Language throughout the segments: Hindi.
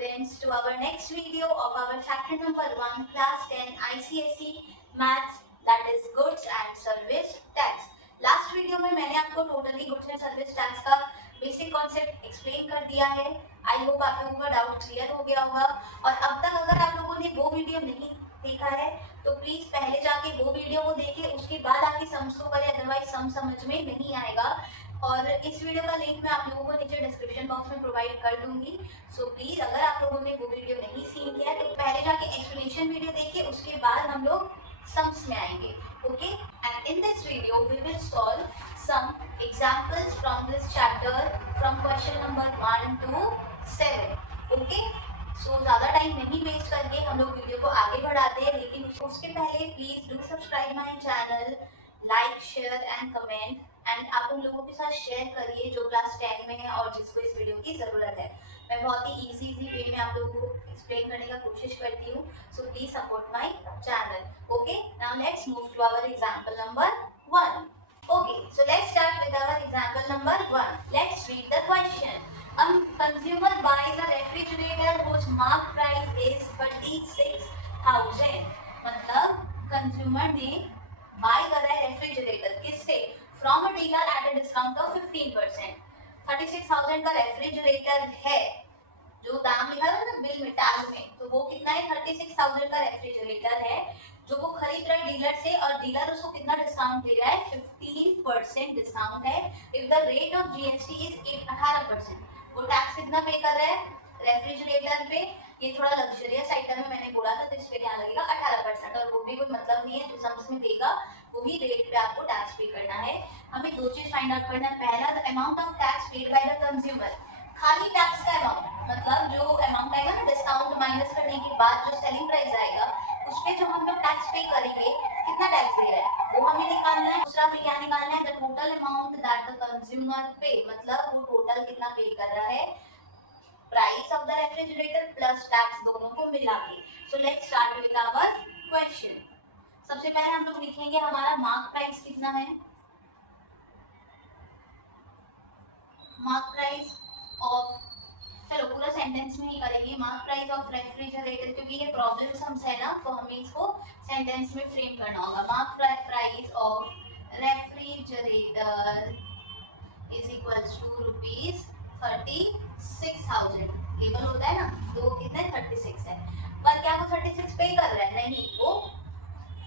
students to our next video of our chapter number 1 class 10 ICSE maths that is goods and service tax. Last video में मैंने आपको totally goods and service tax का बेसिक कॉन्सेप्ट एक्सप्लेन कर दिया है। आई होप आप लोगों का डाउट क्लियर हो गया होगा। और अब तक अगर आप लोगों ने वो वीडियो नहीं देखा है तो प्लीज पहले जाके वो वीडियो को देखिए, उसके बाद आपकी सम्स को करें, अदरवाइज सम समझ में नहीं आएगा। और इस वीडियो का लिंक मैं आप लोगों को नीचे डिस्क्रिप्शन बॉक्स में प्रोवाइड कर दूंगी। सो प्लीज अगर आप लोगों ने वो वीडियो नहीं सीन किया तो पहले जाके एक्सप्लेनेशन वीडियो देखिए, उसके बाद हम लोग सम्स में आएंगे। Okay, and in this video we will solve some examples from this chapter from question number 1 to 7। Okay, so ज्यादा टाइम नहीं वेस्ट करके हम लोग वीडियो को आगे बढ़ाते हैं, लेकिन उसके पहले please do subscribe my channel, like share and comment, and आप उन लोगों के साथ शेयर करिए जो क्लास 10 में है और जिसको इस वीडियो की ज़रूरत है। मैं बहुत ही इजी वे में आप लोगों को एक्सप्लेन करने का कोशिश करती हूँ, so please support my channel. Okay, now let's move to our example number 1। Okay, so let's start with our example number 1। Let's read the question. A consumer buys a refrigerator whose mark price is 36,000। मतलब कंज्यूमर ने बाय करा है रेफ्रिजरेटर किससे? From a dealer at a discount of 15%। 36,000 का रेफ्रिजरेटर है, जो दाम लिखा है ना बिल में टैग में, तो वो कितना है? 36,000 का रेफ्रिजरेटर है जो वो खरीद रहा है डीलर से, और डीलर उसको कितना डिस्काउंट दे रहा है? 15% डिस्काउंट है। If the rate of GST is 18%, वो टैक्स कितना पे कर रहा है रेफ्रिजरेटर पे? ये थोड़ा लग्जरियस आइटम है, मैंने बोला था, तो इस पे क्या लगेगा? 18%। और वो भी कोई मतलब नहीं है, जो सम्स में देगा वही रेट पे आपको टैक्स पे करना है। हमें दो चीज फाइंड आउट करना है। पहला, the amount of tax paid by the consumer, खाली टैक्स का अमाउंट, मतलब जो अमाउंट आएगा ना डिस्काउंट माइनस करने के बाद जो सेलिंग प्राइस आएगा उस पे जो हम लोग टैक्स पे करेंगे, कितना टैक्स दे रहा है वो हमें निकालना है। दूसरा हमें क्या निकालना है? The total amount that the consumer pay, मतलब वो टोटल कितना पे कर रहा है, price of the refrigerator plus tax दोनों को मिला के। So let's start with our question. सबसे पहले हम लोग लिखेंगे हमारा मार्क प्राइस कितना है। मार्क प्राइस ऑफ, चलो पूरा सेंटेंस में ही करेंगे, मार्क प्राइस ऑफ रेफ्रिजरेटर, क्योंकि ये प्रॉब्लम सम्स है ना, तो हमें इसको सेंटेंस में फ्रेम करना होगा। Mark price of refrigerator is equals to rupees 36,000। केवल होता है ना, तो वो कितना है? 36 है। पर क्या वो 36 पे कर रहा है? नहीं, वो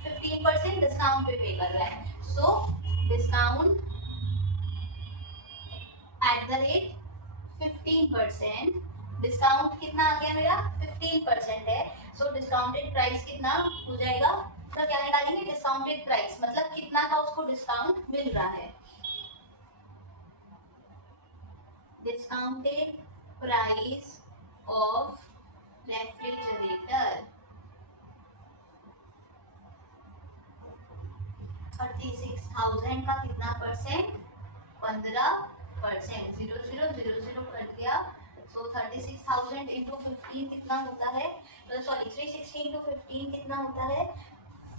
15% डिस्काउंट पे कर रहा है। So discount at the rate 15%। Discount कितना आ गया मेरा? 15% है। सो डिस्काउंटेड प्राइस कितना हो जाएगा? तो क्या निकालेंगे? डिस्काउंटेड प्राइस, मतलब कितना का उसको डिस्काउंट मिल रहा है। डिस्काउंटेड प्राइस ऑफ रेफ्रिजरेटर 36,000 का कितना परसेंट? 15%। 0,0,0,0 कर दिया। सो 36,000 इंटू 15 कितना होता है? सॉरी 360 इंटू 15 कितना होता है?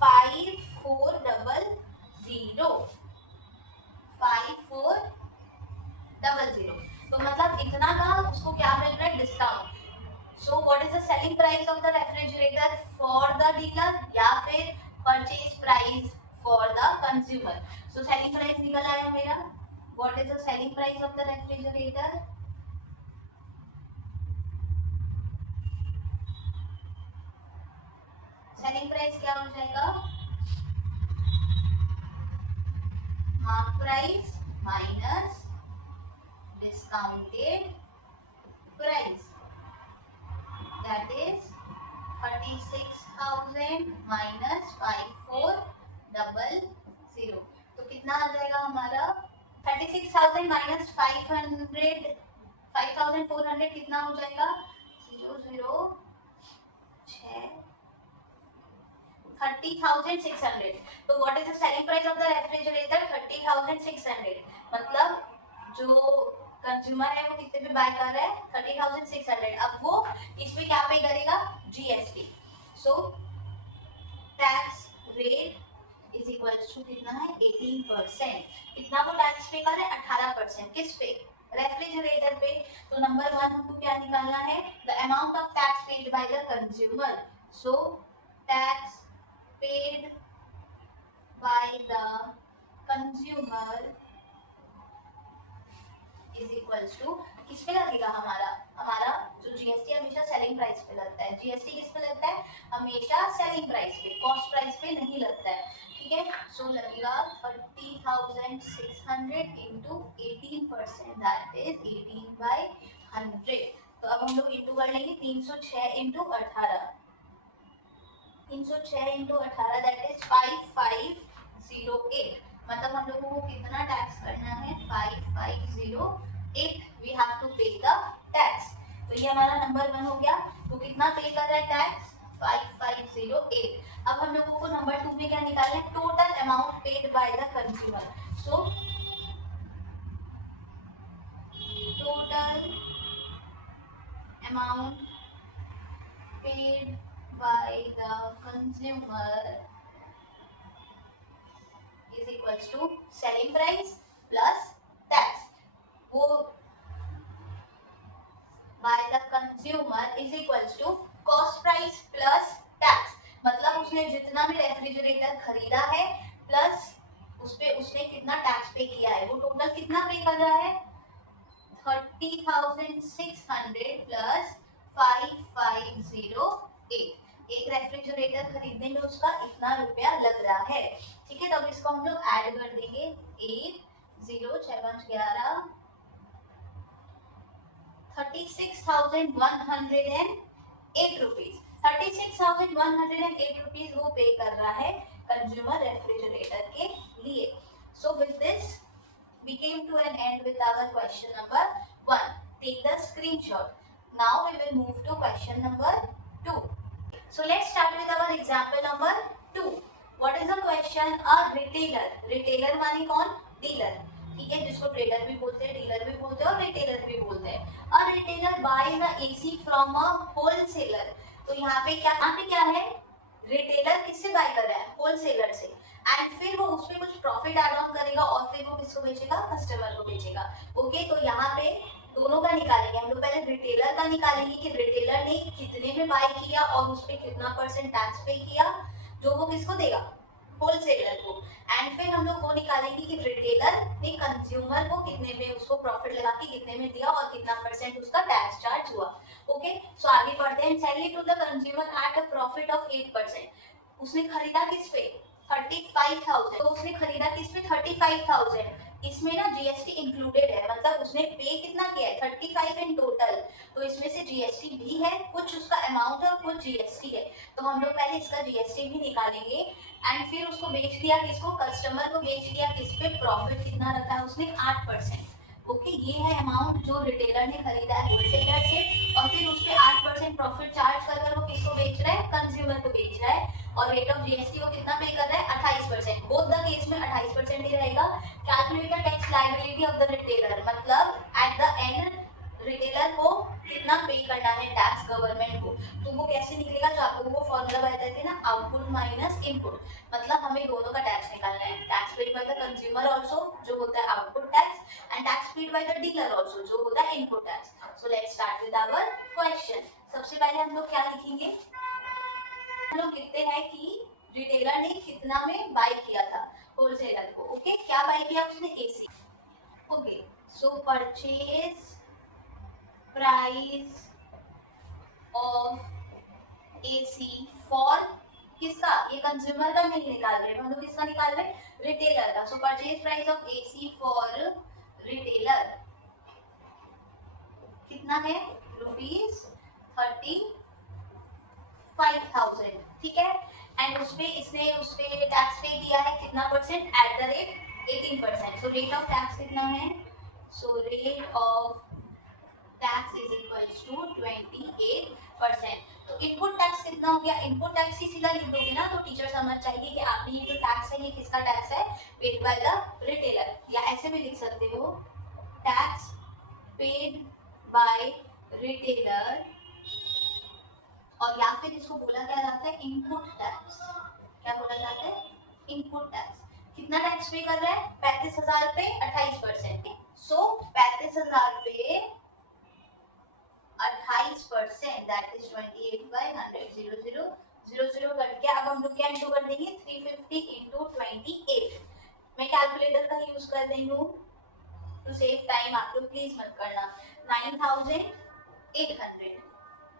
5400। 5400। तो मतलब इतना का उसको क्या मिल रहा है? Discount. So what is the selling price of the refrigerator for the dealer, या फिर purchase price for the consumer? So selling price निकल आया मेरा। What is the selling price of the refrigerator? Selling price क्या हो जाएगा? Mark price minus discounted price, that is 36,000 minus 5400। तो कितना आ जाएगा हमारा? 36,000 माइनस 5,400 कितना हो जाएगा? 30,600। तो what is the selling price of the refrigerator? 30,600। मतलब जो कंज्यूमर है वो कितने पे बाय कर रहा है? 30,600। अब वो इस पे क्या पे करेगा? GST. So tax rate is equal to कितना है? 18%। कितना वो टैक्स पे कर रहा है? 18%। किस पे? रेफ्रिजरेटर पे। तो नंबर 1 हमको क्या निकालना है? The amount of tax paid by the consumer. So tax paid by the consumer is equals to किस पे लगेगा हमारा हमारा जो जीएसटी हमेशा सेलिंग प्राइस पे लगता है। जीएसटी किस पे लगता है हमेशा सेलिंग प्राइस पे, कॉस्ट प्राइस पे नहीं लगता है। ठीक है, सो लगेगा 30,600 इंटू 18% दैट इज 18/100। तो अब हम लोग इंटू कर लेंगे 306 इंटू 18, 306 इंटू 18 दैट इज 5508। मतलब हम लोगों को कितना टैक्स करना है 5508 वी हैव टू पे द टैक्स। तो ये हमारा नंबर 1 हो गया। तो कितना पे कर रहा है टैक्स 5508। अब हम लोगों को नंबर 2 में क्या निकालना है total amount paid by the consumer. So total amount paid by the consumer is equals to selling price plus tax. वो by the consumer is equals to cost price plus tax। मतलब उसने जितना भी रेफ्रिजरेटर खरीदा है प्लस उस पे उसने कितना टैक्स पे किया है, वो टोटल कितना पे कर रहा है 30,600 प्लस 5508। एक रेफ्रिजरेटर खरीदने में उसका इतना रुपया लग रहा है। ठीक है, तो अब इसको हम लोग ऐड कर देंगे 8 0 6 5 11 36,108 रुपीज। 36,108 रुपीज वो पे कर रहा है कंज्यूमर रेफ्रिजरेटर के लिए। So with this we came to an end with our question number 1. Take the screenshot. Now we will move to question number 2. So let's start with our example number 2. What is the question? A retailer. Retailer माने कौन? Dealer. ठीक है, जिसको ट्रेडर भी बोलते हैं, डीलर भी बोलते हैं और रिटेलर भी बोलते हैं। A retailer buys the AC from a wholesaler. तो यहाँ पे क्या है? रिटेलर किससे बाय कर रहा है? होलसेलर से। एंड फिर वो उसपे कुछ प्रॉफिट ऐड ऑन करेगा और फिर वो किसको बेचेगा? कस्टमर को बेचेगा। ओके, तो यहाँ पे दोनों का निकालेंगे हम लोग। पहले रिटेलर का निकालेंगे कि रिटेलर ने कितने में बाय किया और उस पे कितना % टैक्स पे किया, जो वो किसको देगा? होलसेलर को। एंड फिर हम लोग वो निकालेंगे कि रिटेलर ने कंज्यूमर को कितने में उसको प्रॉफिट लगा के कितने में दिया और कितना % उसका टैक्स चार्ज हुआ। ओके, सो आगे बढ़ते हैं। Sell it to the consumer at a profit of 8%। उसने खरीदा किस पे? 35,000। तो उसने खरीदा किस पे? 35,000। इसमें ना जीएसटी इंक्लूडेड है, मतलब उसने पे कितना किया है 35 इन टोटल। तो इसमें से जीएसटी भी है, कुछ उसका अमाउंट और कुछ जीएसटी है। तो हम लोग पहले इसका जीएसटी भी निकालेंगे एंड फिर उसको बेच दिया किसको? कस्टमर को बेच दिया किस पे? प्रॉफिट कितना रखा है उसने? 8%। ओके, ये है अमाउंट जो रिटेलर ने खरीदा है होलसेलर से और फिर उस पे 8% प्रॉफिट चार्ज कर वो किसको बेच रहा है? कंज्यूमर को बेच रहा है। और रेट ऑफ जीएसटी वो कितना पे कर रहा है? 28%। बोथ द केस में 28% ही रहेगा। Calculate the tax liability of the retailer, मतलब एट द एंड रिटेलर को कितना पे करना है टैक्स गवर्नमेंट को। तो वो कैसे निकलेगा? जो आप लोगों को फॉर्मूला बताते थे ना, आउटपुट माइनस इनपुट। मतलब हमें दोनों का टैक्स निकालना है, tax paid by the consumer also जो होता है output tax and tax paid by the dealer also जो होता है input tax. So let's start with our question. सबसे पहले हम लोग क्या लिखेंगे? हम लोग लिखते हैं कि रिटेलर ने कितना में बाय किया था होलसेलर को। ओके, क्या बाय किया उसने? AC. Okay, so purchase price of AC for किसका? ये कंज्यूमर का नहीं निकाल रहे हम लोग, किसका निकाल रहे? रिटेलर का। सो purchase price of AC for retailer कितना है? ₹35,000। ठीक है, एंड उसपे इसने उसपे टैक्स पे किया है कितना %? @18%। सो रेट ऑफ टैक्स कितना है? So rate of tax is equals to 28%। तो इनपुट टैक्स कितना हो गया? इनपुट टैक्स ही सीधा लिख दोगे ना तो टीचर समझ चाहिए कि आपने ये जो टैक्स है ये किसका टैक्स है? Paid by the retailer. या ऐसे भी लिख सकते हो टैक्स पेड बाय रिटेलर, और या फिर इसको बोला क्या जाता है? Input tax. क्या बोला जाता है? Input tax. कितना टैक्स पे कर रहा है? 35,000 पे 28%। सो 35,000 पे 28%, दैट इज 28/100, 0 कट के अब हम लोग क्या इंटू कर देंगे, 350 इंटू 28। मैं कैलकुलेटर का यूज कर रही हूँ टू सेव टाइम, आप लोग प्लीज मत करना। 9800,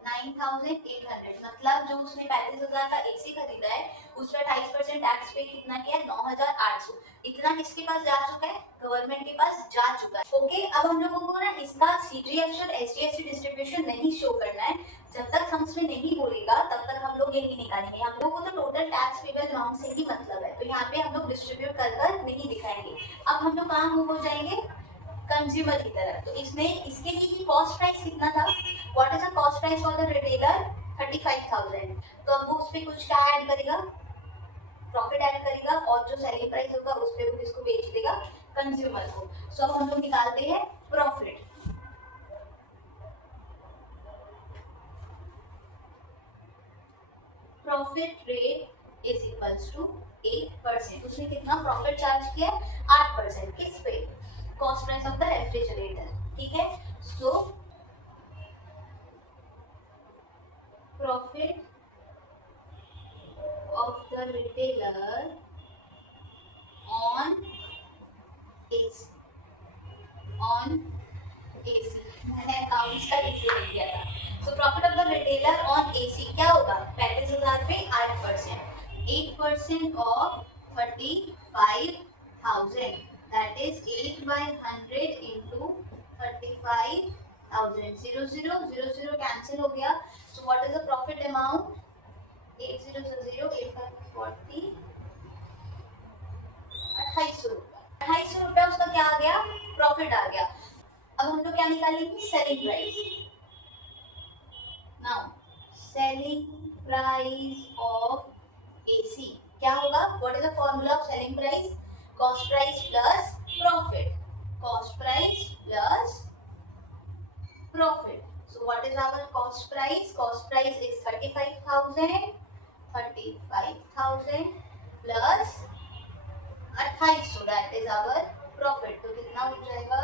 9800 मतलब जो उसने 35,000 का एसी खरीदा है उस पर 28% टैक्स पे कितना किया, 9,800। इतना किसके पास जा चुका है, गवर्नमेंट के पास जा चुका है। ओके, अब हम लोगों को ना इसका सीजीएसटी और एसजीएसटी डिस्ट्रीब्यूशन नहीं शो करना है। जब तक हम उसमें नहीं बोलेगा तब तक हम लोग ये नहीं निकालेंगे। हम लोग को तो टोटल टैक्स पेबल अमाउंट से ही मतलब है, तो यहाँ पे हम लोग डिस्ट्रीब्यूट कर नहीं दिखाएंगे। अब हम लोग कहाँ मूव हो जाएंगे, कंज्यूमर की तरफ। तो इसने इसके लिए ही कॉस्ट प्राइस कितना था, what is the cost price for the retailer, 35,000। तो अब वो उस पर कुछ क्या ऐड करेगा, प्रॉफिट ऐड करेगा, और जो सेलिंग प्राइस होगा उस पर वो किसको बेच देगा, कंज्यूमर को। सो अब हम लोग निकालते हैं profit. Profit rate is equals to 8%। उसने कितना प्रॉफिट चार्ज किया, 8%। किस पे, cost price of the refrigerator. ठीक है, so profit of the retailer on AC, on AC, मैंने अकाउंट्स का एसी लिख दिया था। So profit of the retailer on AC क्या होगा, 35,000 पे 8%, 8% of 35,000, that is 8/100 into 35,000। 0 cancel हो गया। So what is the profit amount, 8000 8540, 2800 रुपया। 2800 रुपया उसका क्या आ गया, प्रॉफिट आ गया। अब हम लोग क्या निकालेंगे, selling price. Now selling price of AC क्या होगा, what is the formula of selling price, cost price plus profit, cost price plus profit. So what is our cost price? Cost price is 35,000, 35,000 plus 2800, so that is our profit. तो कितना हो जाएगा,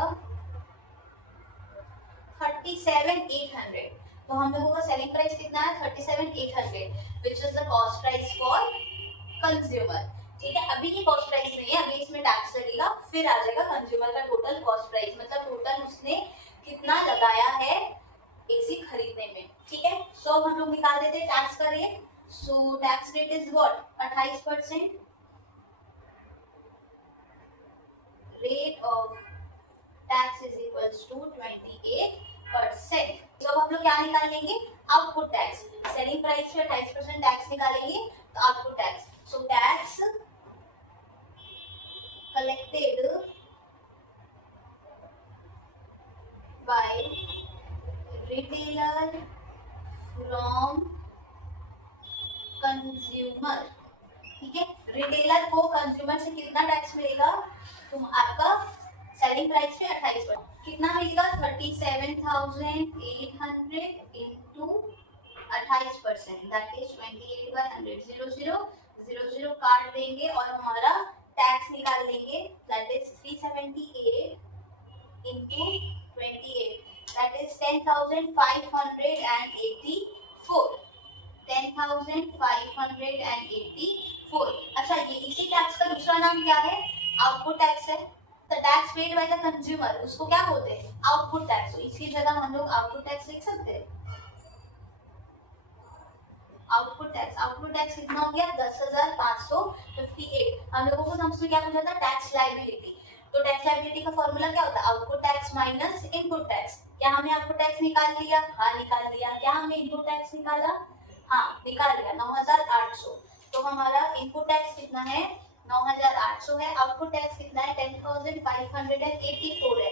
37,800। तो हम लोगों का सेलिंग प्राइस कितना है, 37,800, which is the cost price for consumer। ठीक है, अभी ये कॉस्ट प्राइस नहीं है, अभी इसमें टैक्स लगेगा, फिर आ जाएगा कंज्यूमर का टोटल कॉस्ट प्राइस, मतलब टोटल उसने कितना लगाया है एसी खरीदने में। ठीक है, सो हम लोग निकाल देते टैक्स का rate. So tax rate is what, 28%, rate of tax is equals to 28%। तो हम लोग क्या निकालेंगे, आउटपुट टैक्स। सेलिंग प्राइस पे 28% टैक्स निकालेंगे, तो output tax. So tax collected by retailer from consumer। ठीक है, रिटेलर को कंज्यूमर से कितना टैक्स मिलेगा, तुम आपका सेलिंग प्राइस पे 28%, कितना मिलेगा, 37,800 इंटू 28%, दैट इज 28/100। 0 काट देंगे और हमारा टैक्स निकाल लेंगे, that is 378 into 28, that is 10,584, 10,584। अच्छा, ये इसी टैक्स का दूसरा नाम क्या है, आउटपुट टैक्स है। The tax paid by the consumer, उसको क्या बोलते हैं, आउटपुट टैक्स। तो इसकी जगह हम लोग आउटपुट टैक्स लिख सकते हैं। आउटपुट टैक्स कितना हो गया, 10,558। हम लोगों को समझ में क्या पूछा था, टैक्स लायबिलिटी। तो टैक्स लायबिलिटी का फॉर्मूला क्या होता है, output tax minus input tax. क्या हमने आउटपुट टैक्स निकाल लिया, हाँ निकाल लिया। क्या हमने इनपुट टैक्स निकाला, हाँ निकाल लिया, 9,800। तो हमारा इनपुट टैक्स कितना है, 9,800 है। आउटपुट टैक्स कितना है, 10,584 है।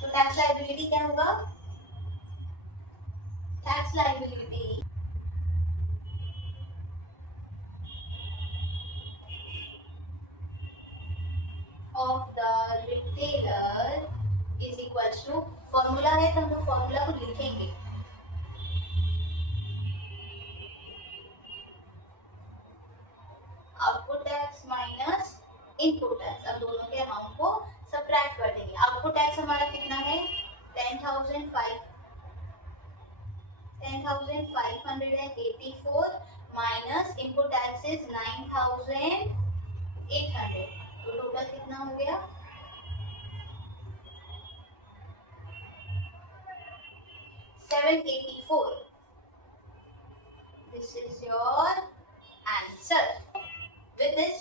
तो टैक्स लायबिलिटी क्या होगा, tax liability of the retailer is equals to, formula है तो हम लोग फॉर्मूला को लिखेंगे, output tax minus input tax. अब दोनों के अमाउंट को सबट्रैक्ट कर देंगे। आउटपुट टैक्स हमारा कितना है, 10,584 minus input tax is 9,800. तो टोटल कितना हो गया? 784. This is your answer. With this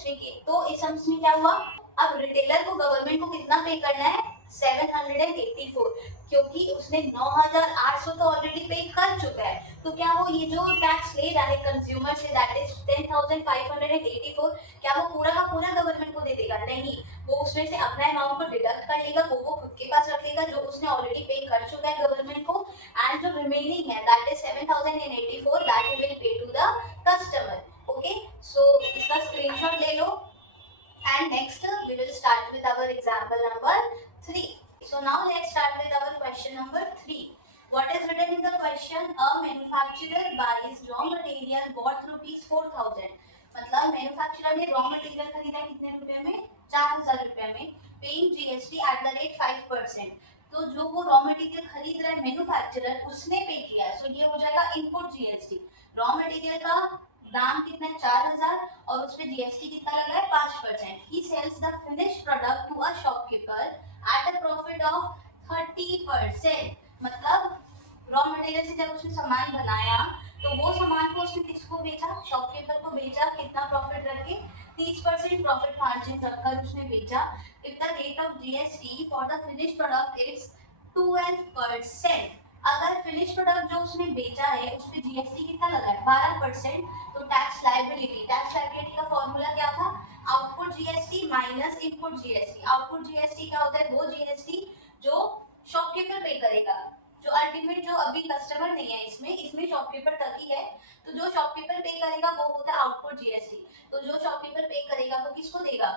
तो इस सम्स में क्या हुआ? अब रिटेलर को गवर्नमेंट को कितना पे करना है? 784, क्योंकि उसने 9,800 तो ऑलरेडी पे कर चुका है। तो क्या वो ये जो टैक्स ले रहा है कंज्यूमर से, दैट इज 10,584, क्या वो पूरा का पूरा गवर्नमेंट को दे देगा? नहीं, वो उसमें से अपना अमाउंट को डिडक्ट कर लेगा, वो खुद के पास रख लेगा जो उसने ऑलरेडी पे कर चुका है गवर्नमेंट को, एंड जो रिमेनिंग है that is 7,084 that he will pay to the customer. Okay, so इसका स्क्रीनशॉट ले लो। And next we will start with our example number 3. So now let's start with our question number 3. What is written in the question? A manufacturer buys raw material worth ₹4,000. मतलब मैन्युफैक्चरर ने रॉ मटेरियल खरीदा कितने रुपए में? 4,000 रुपए में, paying GST at the rate 5%। तो जो वो रॉ मटेरियल खरीद रहा है मैन्युफैक्चरर, उसने पे किया है, सो ये हो जाएगा इनपुट जीएसटी। रॉ मटेरियल का दाम कितना है? 4,000, और उस पे जीएसटी कितना लगा है? 5%। He sells the finish product to a shopkeeper at a profit of 30%। मतलब रॉ मटेरियल से जब उसने सामान बनाया तो वो सामान को उसने किसको बेचा? शॉपकीपर को बेचा। कितना प्रॉफिट रख के? 30% प्रॉफिट मार्जिन रखकर उसने बेचा। If the rate of GST for the finish product is 12%, अगर फिनिश प्रोडक्ट जो उसने बेचा है उस पे जीएसटी कितना लगा है? 12%, तो टैक्स लायबिलिटी का फॉर्मूला क्या था? Output GST minus input GST. Output GST क्या होता है? वो जीएसटी जो शॉपकीपर पे करेगा, जो अल्टीमेट जो अभी कस्टमर नहीं है, इसमें शॉपकीपर तक ही है, तो जो शॉपकीपर पे करेगा वो होता है आउटपुट जीएसटी। तो जो शॉपकीपर पे करेगा वो किसको देगा?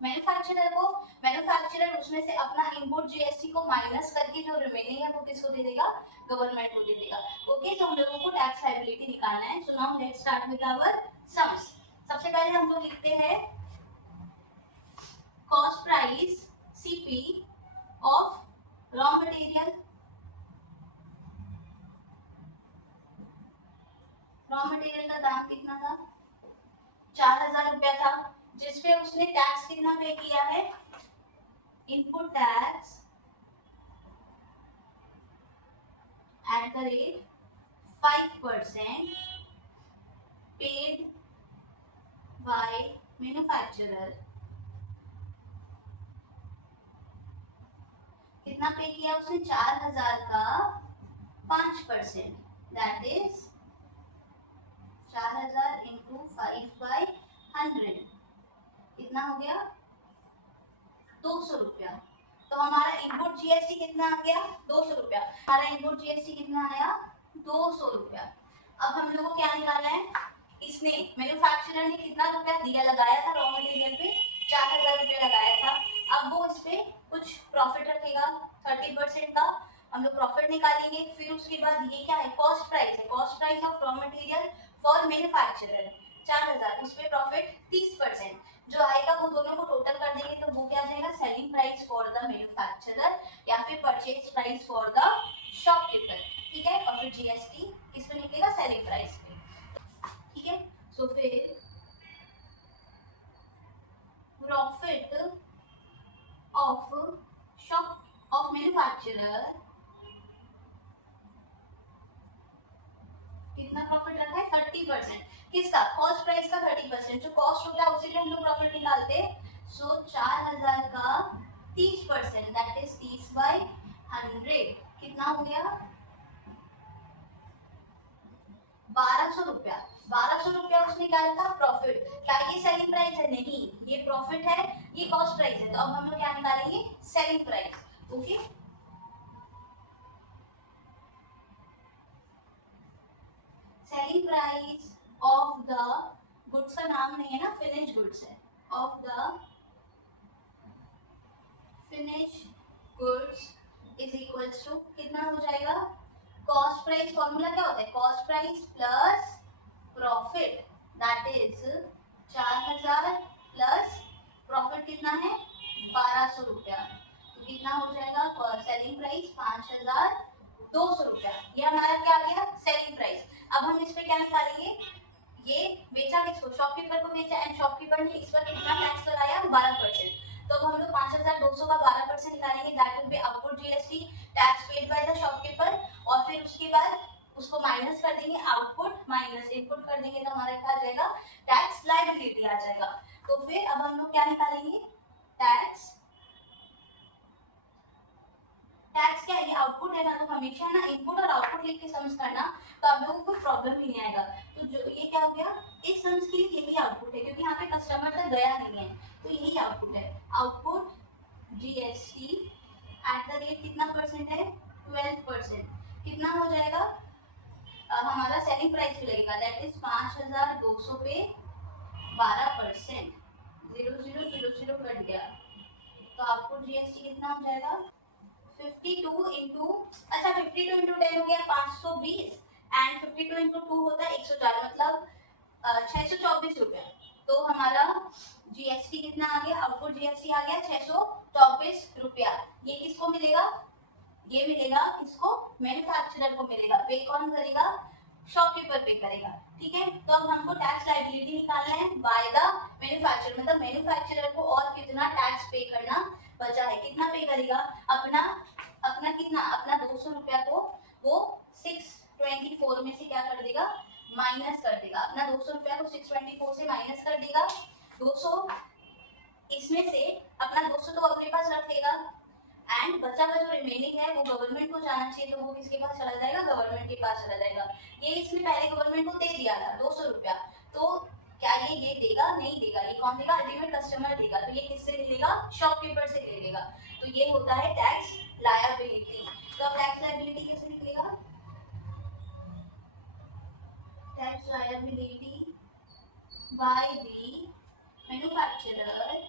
मैन्युफैक्चरर को। मैन्युफैक्चरर उसमें से अपना इनपुट जीएसटी को माइनस करके जो रिमेनिंग है वो किसको दे देगा? गवर्नमेंट को दे देगा। ओके, तो हम लोगों को टैक्स लायबिलिटी निकालना है। So now let's start with our sums. सबसे पहले हम लोग लिखते हैं cost price CP of raw material. Raw material का दाम कितना था? 4,000 रुपया था, जिसपे उसने टैक्स कितना पे किया है? Input tax at the rate 5% paid by manufacturer. कितना पे किया उसने? 4,000 का 5%, दैट इज 4,000 इंटू 5/100 कितना हो गया? 200 रुपया। तो हमारा इनपुट जीएसटी कितना आ गया? 200 रुपया। हमारा इनपुट जीएसटी कितना आया? 200 रुपया। अब हम लोग को क्या निकालना है? इसने मैन्युफैक्चरर ने कितना रुपया दिया, लगाया था रॉ मटेरियल पे? 4,000 रुपया लगाया था। अब वो इस पे कुछ प्रॉफिट रखेगा 30% का, हम लोग प्रॉफिट निकालेंगे। फिर उसके बाद ये क्या है? कॉस्ट प्राइस है। Cost price of raw material for manufacturer 4,000, उस पे प्रॉफिट 30%। जो आएगा वो दोनों को टोटल कर देंगे तो वो क्या आ जाएगा? Selling price for the manufacturer या फिर purchase price for the shopkeeper. ठीक है, और फिर जीएसटी किस पे निकलेगा? सेलिंग प्राइस पे। ठीक है, सो फिर प्रॉफिट ऑफ मैन्युफैक्चरर कितना प्रॉफिट रखा है? 30%। किसका? कॉस्ट प्राइस का 30%। जो कॉस्ट होता है उसी पे हम लोग प्रॉफिट निकालते हैं। सो 4,000 का 30%, दैट इज 30/100 कितना हो गया? 1,200 रुपया। 1,200 रुपया उसने निकाला था प्रॉफिट। क्या ये सेलिंग प्राइस है? नहीं, ये प्रॉफिट है, ये कॉस्ट प्राइस है। तो अब हम लोग क्या निकालेंगे? Selling price. Okay, selling price of the goods का नाम नहीं है ना, फिनिश गुड्स है। Of the finish goods is equals to कितना हो जाएगा? कॉस्ट प्राइस फॉर्मूला क्या होता है? Cost price plus profit, that is 4,000 plus profit कितना है? 1,200 रुपया। तो कितना हो जाएगा सेलिंग प्राइस 5200 रुपया। ये हमारा क्या आ गया सेलिंग प्राइस। अब हम इस पे क्या निकालेंगे, ये बेचा किसको, शॉपकीपर को बेचा एंड शॉपकीपर ने इस पर कितना टैक्स लगाया 12%। तो अब हम लोग 5200 का 12% निकालेंगे, that will be output GST tax paid by the shopkeeper. और फिर उसके बाद उसको माइनस कर देंगे, आउटपुट माइनस इनपुट कर देंगे तो हमारा क्या आ जाएगा टैक्स लायबिलिटी आ जाएगा। तो फिर अब हम लोग क्या निकालेंगे टैक्स, टैक्स क्या है, ये आउटपुट है ना, तो हमेशा ना इनपुट और आउटपुट लिख के सम्स करना, तो आप लोगों को कोई प्रॉब्लम ही नहीं आएगा। तो जो ये क्या हो गया, इस सम्स के लिए यही आउटपुट है, क्योंकि यहाँ पे कस्टमर तक गया नहीं है, तो यही आउटपुट है। Output GST at the rate कितना परसेंट है 12%। कितना हो जाएगा हमारा सेलिंग प्राइस भी लगेगा, दैट इज 5200 पे 12%, 0000 कट गया, तो आउटपुट जीएसटी कितना हो जाएगा 52 इंटू, अच्छा 52 इंटू 10 हो गया 520 एंड 52 इंटू 2 होता है 104, मतलब 624 रुपया। तो हमारा जीएसटी कितना आ गया, आउटपुट जीएसटी आ गया 624 रुपया। ये किसको मिलेगा, ये मिलेगा किसको, मैन्युफैक्चरर को मिलेगा। पे कौन करेगा, शॉपकीपर पे करेगा, ठीक है। तो अब हमको टैक्स लायबिलिटी निकालना है बाय द मैन्युफैक्चरर, मतलब मैन्युफैक्चरर को और कितना टैक्स पे करना बचा है, कितना पे करेगा, अपना अपना कितना, अपना 200 रुपया को वो 624 में से क्या कर देगा माइनस कर देगा, अपना 200 रुपया को 624 से माइनस कर देगा। 200 इसमें से अपना 200 तो अपने पास रखेगा एंड बचा हुआ जो रिमेनिंग है वो गवर्नमेंट को जाना चाहिए, तो वो किसके पास चला जाएगा, गवर्नमेंट के पास चला जाएगा। ये इसने पहले गवर्नमेंट को दे दिया था 200 रुपया, तो क्या ये देगा, नहीं देगा, ये कौन देगा, अल्टीमेट कस्टमर देगा। तो ये किससे ले लेगा, शॉपकीपर से ले लेगा। तो ये होता है टैक्स लायबिलिटी। तो अब टैक्स लायबिलिटी कैसे निकलेगा, tax liability by the manufacturer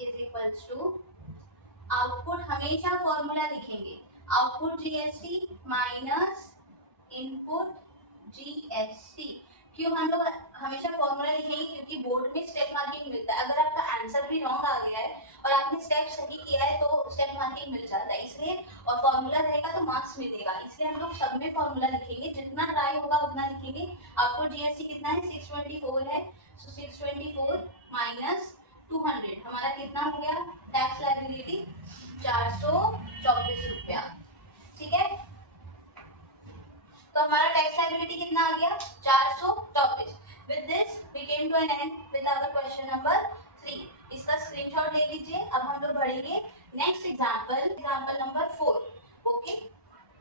is equals to, output हमेशा फॉर्मूला लिखेंगे, output GST minus input GST. क्यों हम लोग हमेशा फॉर्मूला लिखेंगे, क्योंकि बोर्ड में स्टेप मार्किंग मिलता है। अगर आपका आंसर भी रॉन्ग आ गया है और आपने स्टेप सही किया है तो स्टेप मार्किंग मिल जाता है, इसलिए, और फॉर्मूला रहेगा तो मार्क्स मिलेगा, इसलिए हम लोग सब में फॉर्मूला लिखेंगे, जितना ट्राई होगा उतना लिखेंगे। आउटपुट जीएसटी कितना है 624 है, सो 624 माइनस 200 हमारा कितना हो गया टैक्स लायबिलिटी 424 रुपया, ठीक है। तो हमारा टैक्स लायबिलिटी कितना आ गया 424। With this we came to an end with our question number 3। इसका स्क्रीनशॉट ले लीजिए। अब हम लोग बढ़ेंगे next example, example number 4। Okay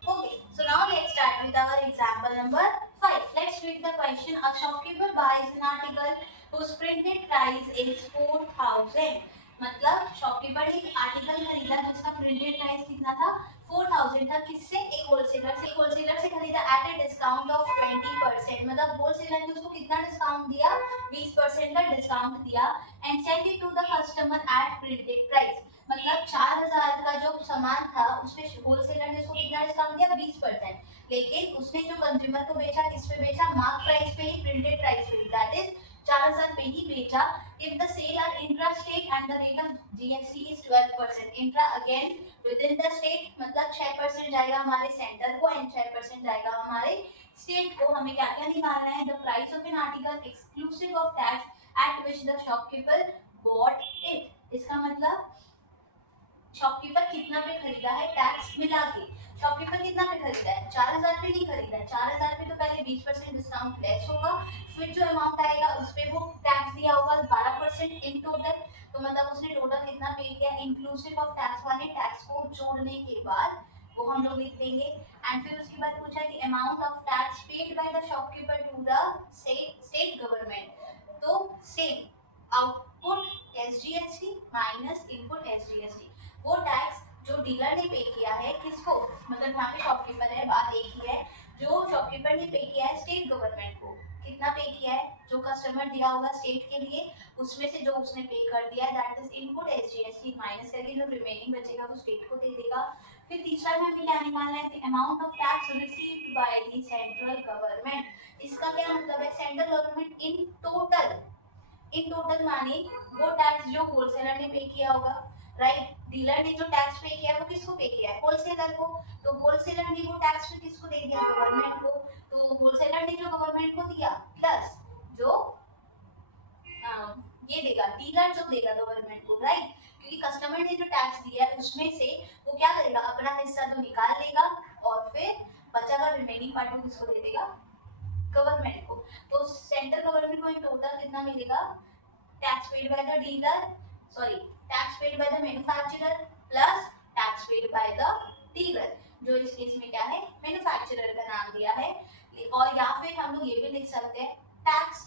okay, so now let's start with our example number 5. Let's read the question. A shopkeeper buys an article whose printed price is 4000। मतलब शॉपकीपर एक आर्टिकल खरीदा जिसका प्रिंटेड प्राइस कितना था 4000 था, किससे, एक होलसेलर से। एक होलसेलर से खरीदा एट ए डिस्काउंट ऑफ 20%, मतलब होलसेलर ने उसको कितना डिस्काउंट दिया 20% का डिस्काउंट दिया and send it to the customer at printed price. मतलब 4000 का जो सामान था उस पे होलसेलर ने उसको कितना डिस्काउंट दिया 20%, लेकिन उसने जो कंज्यूमर को बेचा किस पे बेचा, मार्क प्राइस पे ही, प्रिंटेड प्राइस पे ही, दैट इज 4000 पे ही बेचा। If the sale are intra state and the rate of GST is 12%, intra again within the state, मतलब 6% जाएगा हमारे सेंटर को एंड 6% जाएगा हमारे स्टेट को। हमें क्या क्या निकालना है, the price of an article exclusive of tax at which the shopkeeper bought it. इसका मतलब शॉपकीपर कितना पे खरीदा है टैक्स मिला के, शॉपकीपर कितना पे खरीदा है 4000 पे नहीं खरीदा है, 4000 पे तो पहले 20% डिस्काउंट लेस होगा, फिर जो अमाउंट आएगा उस पे वो टैक्स दिया होगा 12% इन टोटल। तो मतलब उसने टोटल कितना पे किया इंक्लूसिव ऑफ टैक्स वाले टैक्स को जोड़ने के बाद वो हम लोग लिख देंगे। एंड फिर उसके बाद पूछा कि amount of tax paid by the shopkeeper to the state government. तो same output SGST minus input SGST, वो टैक्स जो डीलर ने पे किया है किसको, मतलब यहाँ पे शॉपकीपर है, बात एक ही है, जो शॉपकीपर ने पे किया है स्टेट गवर्नमेंट को, कितना पे किया है, जो कस्टमर दिया होगा स्टेट के लिए उसमें से जो उसने पे कर दिया है that is input SGST, minus करके जो रिमेनिंग बचेगा वो स्टेट को दे देगा। फिर तीसरा में हमें क्या निकालना है, amount of tax received by the central government. इसका क्या मतलब है, central government in total in total माने वो टैक्स जो होलसेलर ने पे किया होगा, राइट। डीलर ने जो टैक्स पे किया है वो किसको पे किया है, होलसेलर को। तो होलसेलर ने वो टैक्स पे किसको दे दिया, गवर्नमेंट को। तो होलसेलर ने जो गवर्नमेंट को दिया प्लस जो ये देगा डीलर जो देगा गवर्नमेंट को, राइट। क्योंकि कस्टमर ने जो टैक्स दिया है उसमें से वो क्या करेगा, अपना हिस्सा तो निकाल लेगा और फिर बचा हुआ रिमेनिंग पार्ट को किसको दे देगा, गवर्नमेंट को। तो सेंट्रल गवर्नमेंट को इन टोटल कितना मिलेगा, tax paid by the dealer, sorry tax paid by the manufacturer plus tax paid by the dealer, जो इस केस में क्या है, मैन्युफैक्चरर का नाम दिया है। और या फिर हम लोग ये भी लिख सकते हैं tax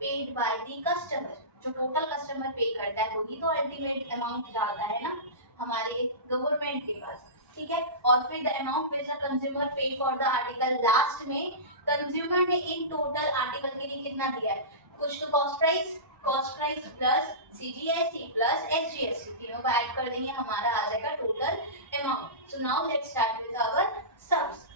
paid by the customer, जो टोटल कस्टमर पे करता है वही तो अल्टीमेट अमाउंट जाता है ना हमारे गवर्नमेंट के पास, ठीक है। और फिर the amount which the consumer पे फॉर द आर्टिकल, लास्ट में कंज्यूमर ने इन टोटल आर्टिकल के लिए कितना दिया है, कुछ तो cost price plus CGST plus SGST, तीनों को ऐड कर देंगे, हमारा आ जाएगा total amount. So now let's start with our sums.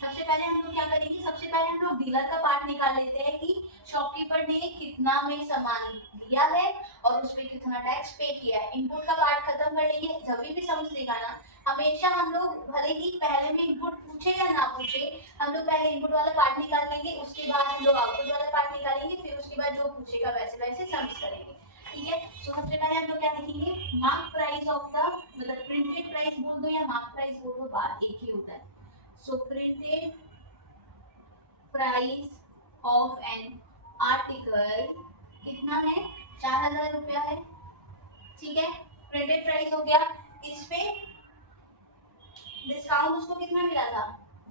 सबसे पहले हम लोग क्या करेंगे, सबसे पहले हम लोग डीलर का पार्ट निकाल लेते हैं कि शॉपकीपर ने कितना में सामान लिया है और उस पे कितना टैक्स पे किया है। इनपुट का पार्ट खत्म कर लेंगे, जब भी समझ लेगा ना, हमेशा हम लोग भले ही पहले में इनपुट पूछे या ना पूछे, हम लोग पहले इनपुट वाला पार्ट निकाल लेंगे, उसके बाद हम लोग आउटपुट वाला पार्ट निकालेंगे, फिर उसके बाद जो पूछेगा वैसे वैसे सम्स करेंगे, ठीक है। तो सबसे पहले हम लोग क्या लिखेंगे, मार्क प्राइस ऑफ द, मतलब प्रिंटेड प्राइस बोल दो या मार्क प्राइस बोल दो, बात एक ही होता है। So printed price of an article कितना है, 4000 रुपया है, ठीक है। प्रिंटेड प्राइस हो गया, इस पे डिस्काउंट उसको कितना मिला था,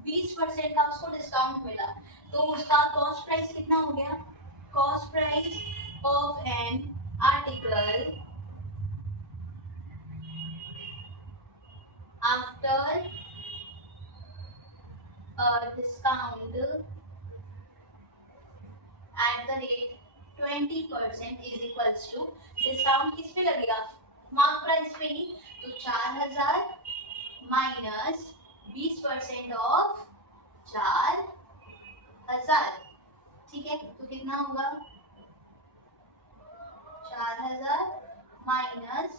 20% का उसको डिस्काउंट मिला, तो उसका कॉस्ट प्राइस कितना हो गया, cost price of an article after discount at the rate 20% is equals to, discount किस पे लगेगा, मार्क प्राइस पे ही, तो 4000 माइनस 20% ऑफ 4000, ठीक है। तो कितना होगा, 4000 माइनस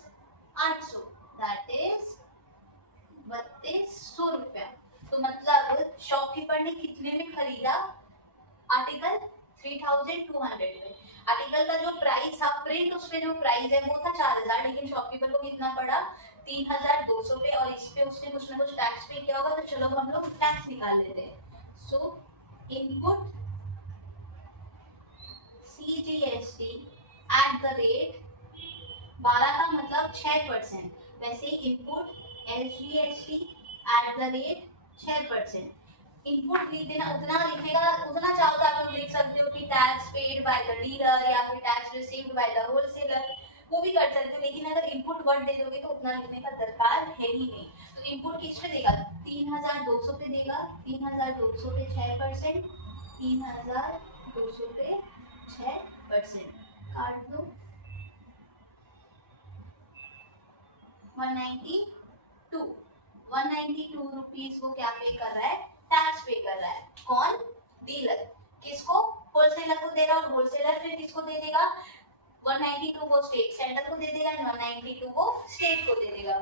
800, दैट इज 3200 रुपया। तो मतलब शॉपकीपर ने कितने में खरीदा आर्टिकल, 3200 में। आर्टिकल का जो प्राइस था प्रिंट, उस पे जो प्राइस है वो था 4000, लेकिन शॉपकीपर को कितना पड़ा, 3200 पे, और इस पे उसने कुछ ना कुछ टैक्स पे किया होगा, तो चलो हम लोग टैक्स निकाल लेते हैं। सो input CGST eight the rate 12 का मतलब 6%, वैसे input SGST eight the rate 6%। Input देना उतना लिखेगा, उतना चाहो तो आप लोग लिख सकते हो कि tax paid by the dealer या फिर tax received by the wholesaler, वो भी कर सकते हो, लेकिन अगर इनपुट वर्ड दे दोगे तो उतना लिखने का दरकार है ही नहीं। तो इनपुट किस पे देगा, 3200 पे देगा, 3200 पे 6%, 3200 पे 6%, काट दो, 192 192 रुपीस को क्या पे कर रहा है, टैक्स पे कर रहा है, कौन, डीलर। किसको, होलसेलर को दे रहा है, और होलसेलर फिर किसको दे देगा, 192 को स्टेट सेंटर को दे देगा, 192 को स्टेट को दे देगा।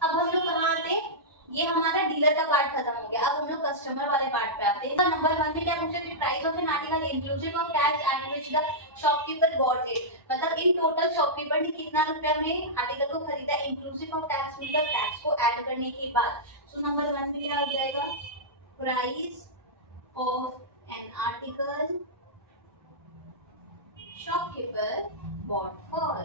अब हम लोग कहाँ आते हैं, ये हमारा डीलर का पार्ट खत्म हो गया, अब हम लोग कस्टमर वाले पार्ट पे आते हैं। नंबर 1 में क्या पूछा कि price of an article inclusive of tax at which the shopkeeper bought it, मतलब इन टोटल शॉपकीपर ने कितना रुपया में आर्टिकल को खरीदा, इंक्लूसिव ऑफ टैक्स मतलब टैक्स को ऐड करने के बाद। सो नंबर 1 में क्या हो जाएगा, price of an article shopkeeper bought for,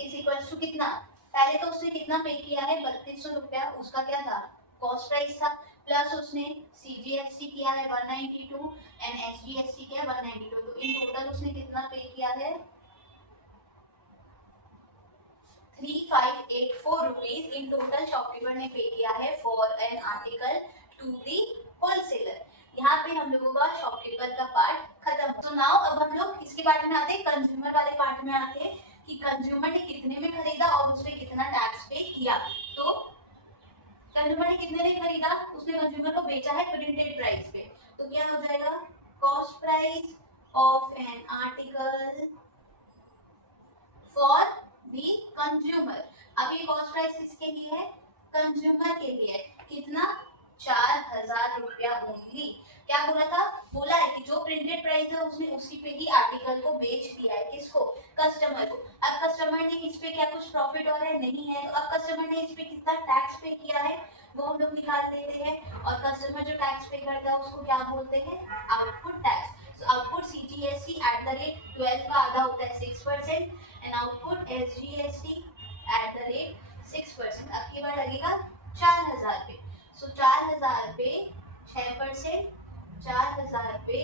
is equals to कितना, पहले तो उसने कितना पे किया है, 3200 रुपया, उसका क्या था, कॉस्ट प्राइस था, प्लस उसने सीजीएसटी किया है 192 एंड एसजीएसटी किया है 192, तो इन टोटल उसने कितना पे किया है, 3584 रुपीस इन टोटल शॉपकीपर ने पे किया है for an article to the wholesaler. यहाँ पे हम लोगों का शॉपकीपर का पार्ट खत्म। तो नाउ अब हम लोग इसके पार्ट में आते हैं, कंज्यूमर वाले पार्ट में आते हैं कि कंज्यूमर ने कितने में खरीदा और उसने कितना टैक्स पे किया। तो कंज्यूमर ने कितने में खरीदा, उसने कंज्यूमर को बेचा है प्रिंटेड प्राइस पे, तो क्या हो जाएगा cost price of an article for the consumer. अब ये कॉस्ट प्राइस किसके लिए है, कंज्यूमर के लिए। कितना, 4000 रुपया ओनली। क्या बोला था, बोला है कि जो प्रिंटेड प्राइस है उसने उसी पे ही आर्टिकल को बेच दिया है, किसको, कस्टमर को। अब कस्टमर ने इस पे क्या कुछ प्रॉफिट हो रहा है, नहीं है, तो अब कस्टमर ने इस पे कितना टैक्स पे किया है वो हम लोग निकाल देते हैं, और कस्टमर जो टैक्स पे करता है उसको क्या बोलते हैं, output tax. So output CGST eight the rate 12 का आधा होता है 6% and output SGST eight the rate 6%। अब की बार लगेगा 4000 पे। सो 4000 पे 6%, 4000 पे,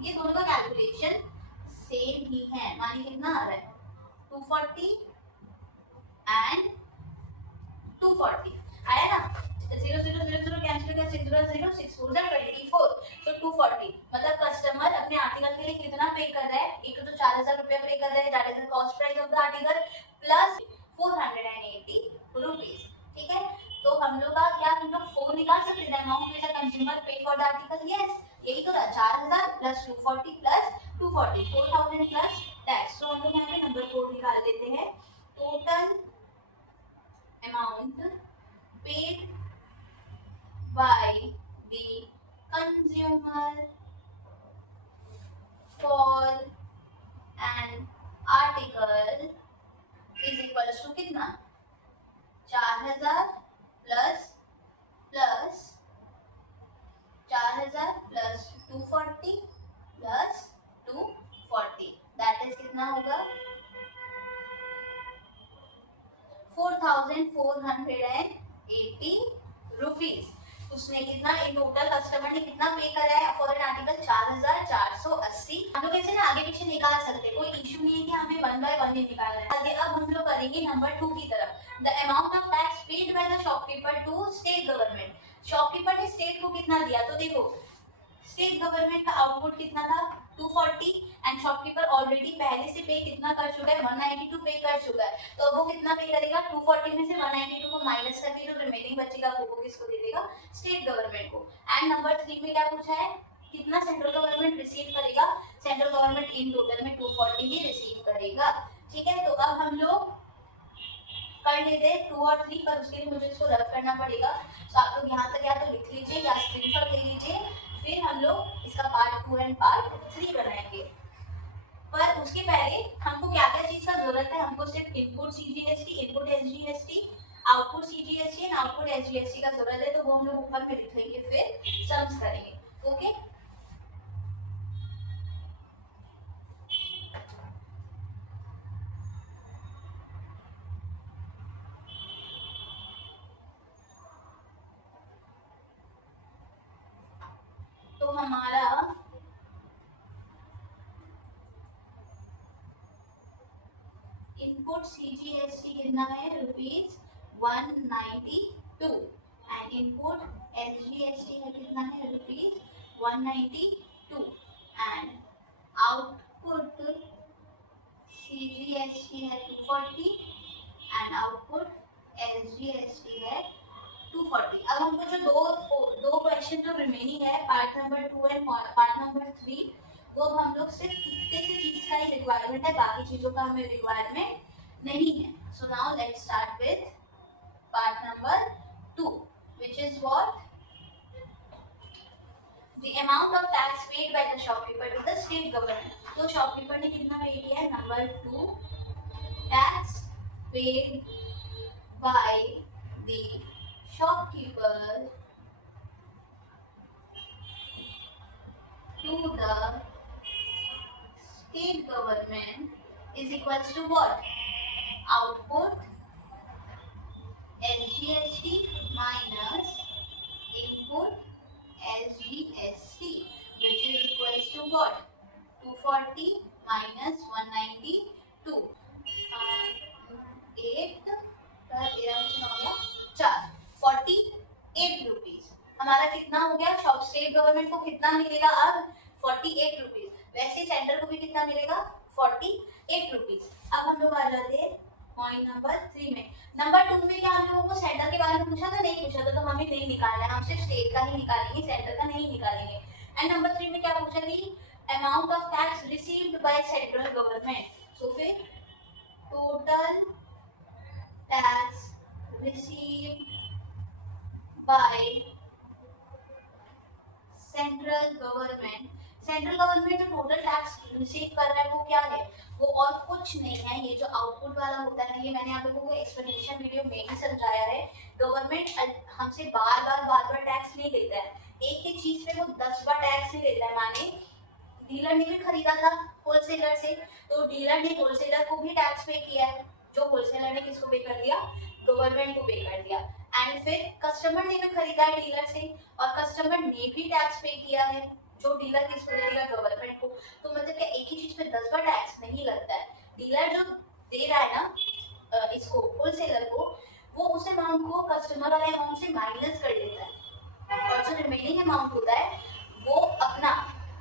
ये दोनों का कैलकुलेशन सेम ही है, मानिए कितना आ रहा है 240 एंड 240 आया ना, 0 0 0 0 कैंसिल कर 6 0 0 6 4 24, तो 240। मतलब कस्टमर अपने आर्टिकल के लिए कितना पे कर रहा है, एक तो 4000 रुपया पे कर रहा है, that is the cost price of the article plus 480 rupees. ठीक है, तो हम लोग का क्या, हम लोग 4 निकाल सकते हैं, अमाउंट विच द कंज्यूमर पे फॉर द आर्टिकल। यस, यही तो था, 4000 प्लस 240 प्लस 240, 4000 प्लस टैक्स। तो हम लोग यहाँ पे नंबर 4 निकाल देते हैं, total amount paid by the consumer for an article is equals to कितना, 4000 plus 4000 plus 240 plus 240, that is कितना होगा 4480 रुपीस। उसने कितना, एक टोटल कस्टमर ने कितना पे करा है फॉर एन आर्टिकल 4480। हम लोग ऐसे ना आगे पीछे निकाल सकते हैं, कोई इशू नहीं है कि हमें 1 बाय 1 ही निकालना है। अब हम लोग करेंगे नंबर 2 की तरफ, the amount of tax paid by the shopkeeper to state government. Shopkeeper ने स्टेट को कितना दिया, तो देखो स्टेट गवर्नमेंट का आउटपुट कितना था 240 एंड शॉपकीपर ऑलरेडी पहले से पे कितना कर चुका है 192 पे कर चुका है, तो अब वो कितना पे करेगा 240 में से 192 को माइनस करके जो रिमेनिंग बचेगा वो किसको दे देगा, स्टेट गवर्नमेंट को। एंड नंबर 3 में क्या पूछा है, कितना सेंट्रल गवर्नमेंट रिसीव करेगा, सेंट्रल गवर्नमेंट इन टोटल में 240 ही रिसीव करेगा। ठीक है, तो अब हम लोग कर लेते हैं 2 और 3, पर उसके लिए मुझे इसको रब करना पड़ेगा, तो आप लोग यहाँ तक या तो लिख लीजिए या स्क्रीनशॉट ले लीजिए, फिर हम लोग इसका पार्ट 2 एंड पार्ट 3 बनाएंगे। पर उसके पहले हमको क्या क्या चीज का जरूरत है, हमको सिर्फ input CGST, input SGST, output CGST and output SGST का जरूरत है, तो वो हम लोग ऊपर में लिख लेंगे, फिर सम्स करेंगे। ओके, तो हमारा इनपुट सीजीएसटी कितना है ₹192 एंड इनपुट एसजीएसटी है कितना है ₹192 एंड आउटपुट सीजीएसटी है 240 एंड आउटपुट एसजीएसटी है 240। अब हमको जो दो क्वेश्चन जो रिमेनिंग है part number 2 and part number 3, वो हम लोग सिर्फ इतने से चीज का ही रिक्वायरमेंट है, बाकी चीजों का हमें रिक्वायरमेंट नहीं है। So now let's start with part number 2 which is what, the amount of tax paid by the shopkeeper to the state government। तो शॉपकीपर ने कितना पे किया है, number 2, tax paid by the shopkeeper to the state government is equals to what, output SGST minus input SGST which is equals to what, 240 minus 192, 8 का 13 हो गया 4, 48 रुपीज। हमारा कितना हो गया, स्टेट गवर्नमेंट को कितना मिलेगा अब 48 रुपीज, वैसे सेंटर को भी कितना मिलेगा 48 8 रुपीज। अब हम लोग आ जाते हैं पॉइंट नंबर 3 में। नंबर 2 में क्या हम लोगों को सेंटर के बारे में पूछा था? नहीं पूछा था, तो हमें नहीं निकालना है, हम सिर्फ स्टेट का ही निकालेंगे, सेंटर का नहीं निकालेंगे। एंड नंबर 3 में क्या पूछा थी? Amount of tax received by central government. So फिर total tax received by central government. Central government जो टोटल टैक्स रिसीव कर रहा है वो क्या है? वो और कुछ नहीं है, ये जो आउटपुट वाला होता है ना, ये मैंने आप लोगों को एक्सप्लेनेशन वीडियो में ही समझाया है। गवर्नमेंट हमसे बार बार टैक्स नहीं लेता है, एक ही चीज पे वो 10 बार टैक्स नहीं लेता है। माने डीलर ने भी खरीदा था होलसेलर से, तो डीलर ने होलसेलर को भी टैक्स पे किया है, जो होलसेलर ने किसको पे कर दिया? गवर्नमेंट को पे कर दिया। एंड फिर कस्टमर ने भी खरीदा है डीलर से, और कस्टमर ने भी टैक्स पे किया है, जो डीलर किसको दे देगा? गवर्नमेंट को। तो मतलब क्या एक ही चीज पे 10 बार टैक्स नहीं लगता है? डीलर जो दे रहा है ना इसको होलसेलर को, वो उस अमाउंट को कस्टमर वाले अमाउंट से माइनस कर देता है, और जो रिमेनिंग अमाउंट होता है वो अपना,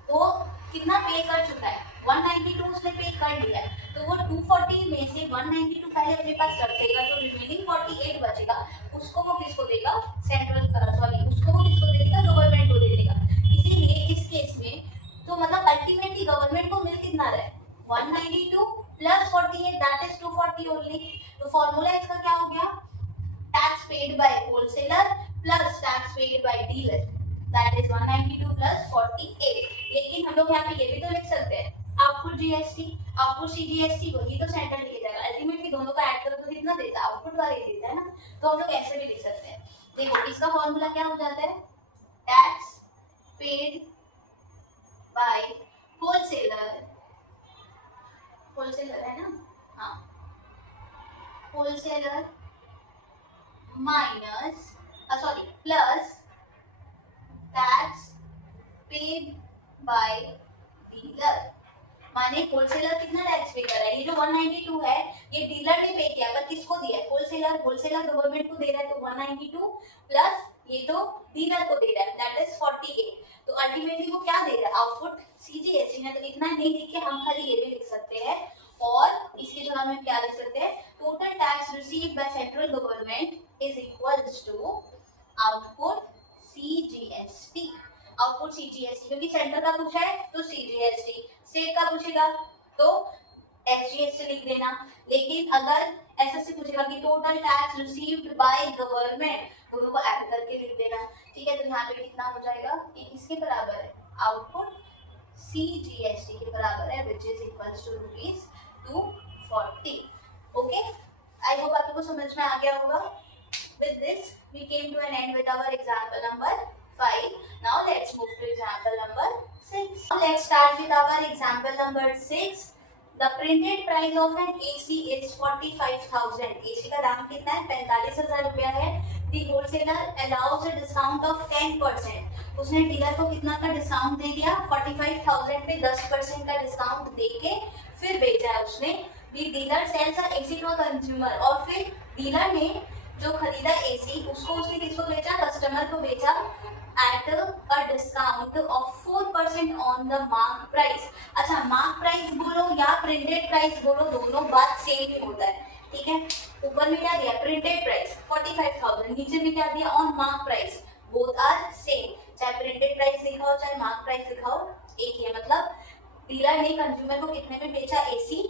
वो कितना पे कर चुका है? 192 उसने पे कर लिया है, तो वो 240 में से 192 पहले अपने पास रखेगा, जो रिमेनिंग 48 बचेगा उसको वो किसको देगा? उसको वो किसको दे देगा? गवर्नमेंट को दे देगा। इसीलिए इस केस में तो मतलब अल्टीमेटली गवर्नमेंट को मिल कितना रहा है? 192 प्लस 48, दैट इज 240 ओनली। तो फॉर्मूला इसका क्या हो गया? Tax paid bye wholesaler plus tax paid bye dealer, that is 192 plus 48। लेकिन हम लोग यहाँ पे ये भी तो लिख सकते हैं, आउटपुट जीएसटी, आउटपुट सीजीएसटी, वही तो सेंटर लेके जाएगा। अल्टीमेटली दोनों का ऐड करो तो कितना देता है? आउटपुट वाले ही देता है ना। तो हम लोग ऐसे भी लिख सकते हैं। देखो इसका फॉर्मूला क्या हो जाता है? Tax paid bye wholesaler, wholesaler है ना, हाँ, wholesaler minus plus tax paid bye dealer. माने होलसेलर कितना टैक्स पे कर रहा है? ये जो 192 है ये डीलर ने पे किया, पर किसको दिया है? होलसेलर गवर्नमेंट को दे रहा है, तो 192 प्लस ये तो डीलर को दे रहा है, दैट इज 48। तो अल्टीमेटली वो क्या दे रहा है? आउटपुट सीजीएसटी ने। तो इतना नहीं लिख के हम खाली ये भी लिख सकते हैं, और इसकी जगह में क्या लिख सकते हैं? Total tax received by central government is equals to output CGST. Output CGST, क्योंकि सेंटर का पूछा है तो सीजीएसटी, स्टेट का पूछेगा तो एसजीएसटी लिख देना। लेकिन अगर ऐसा से पूछेगा कि total tax received by government, दोनों को ऐड करके लिख देना। ठीक है, तो यहाँ पे कितना हो जाएगा? ये किसके बराबर है? आउटपुट सीजीएसटी के बराबर है, which is equals to rupees 240। Okay, I hope आप लोगों को समझ में आ गया होगा। With this, we came to an end with our example number 5. Now let's move to example number 6. Now let's start with our example number 6. The printed price of an AC is 45,000. AC का दाम कितना है? 45,000 रुपया है। The wholesaler allows a discount of 10%. उसने डीलर को कितना का डिस्काउंट दे दिया? 45,000 पे 10% का डिस्काउंट दे के फिर बेचा है उसने। The dealer sells an AC to a consumer, और फिर डीलर ने जो खरीदा एसी उसको उसने किसको बेचा? कस्टमर को बेचा at a discount of 4% on the mark price. अच्छा, मार्क प्राइस बोलो या प्रिंटेड प्राइस बोलो, दोनों बात सेम ही होता है। ठीक है, ऊपर में क्या दिया? प्रिंटेड प्राइस 45,000, नीचे में क्या दिया? On mark price, both are same. चाहे प्रिंटेड प्राइस लिखा हो चाहे मार्क प्राइस लिखा हो, एक ही है। मतलब डीलर ने कंज्यूमर को कितने में बेचा? एसी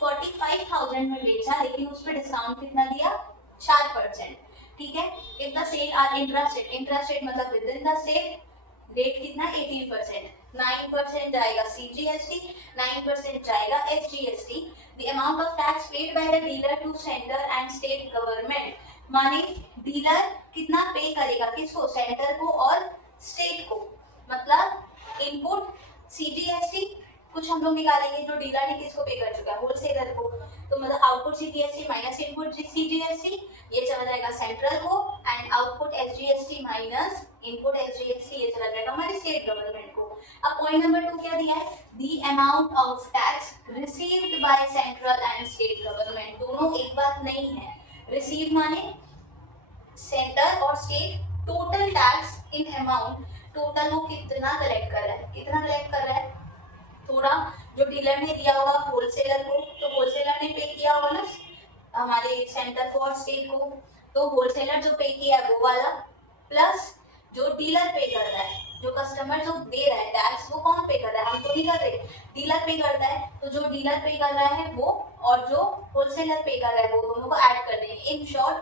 45,000 में बेचा, लेकिन उस पर डिस्काउंट कितना दिया? 4%। ठीक है, if the sale are intrastate मतलब within the state, rate कितना? 18%। 9% जाएगा सीजीएसटी, 9% जाएगा SGST. The amount of tax paid by the dealer to centre and state government, माने डीलर कितना पे करेगा? किसको? सेंटर को और स्टेट को। मतलब इनपुट सीजीएसटी कुछ हम लोग निकालेंगे जो डीलर ने किसको पे कर चुका है? होलसेलर को। तो मतलब output CGST minus input CGST, ये चला जाएगा सेंट्रल को, and output SGST minus input SGST, ये चला जाएगा हमारे स्टेट गवर्नमेंट को। अब पॉइंट नंबर 2 क्या दिया है? The amount of tax received by central and state government, दोनों एक बात नहीं है। रिसीव माने सेंटर और state, total tax in amount, total वो कितना कलेक्ट कर रहा है? कितना कलेक्ट कर रहा है? थोड़ा जो डीलर ने दिया होगा होलसेलर को, तो होलसेलर ने पे किया होगा ना हमारे सेंटर को और स्टेट को, तो होलसेलर जो पे किया है वो वाला, प्लस जो डीलर पे कर रहा है, जो कस्टमर जो दे रहा है टैक्स, वो कौन पे कर रहा है, हम तो नहीं कर रहे, डीलर पे करता है, तो जो डीलर पे कर रहा है वो और जो होलसेलर पे कर रहा है वो दोनों को ऐड कर देंगे। In short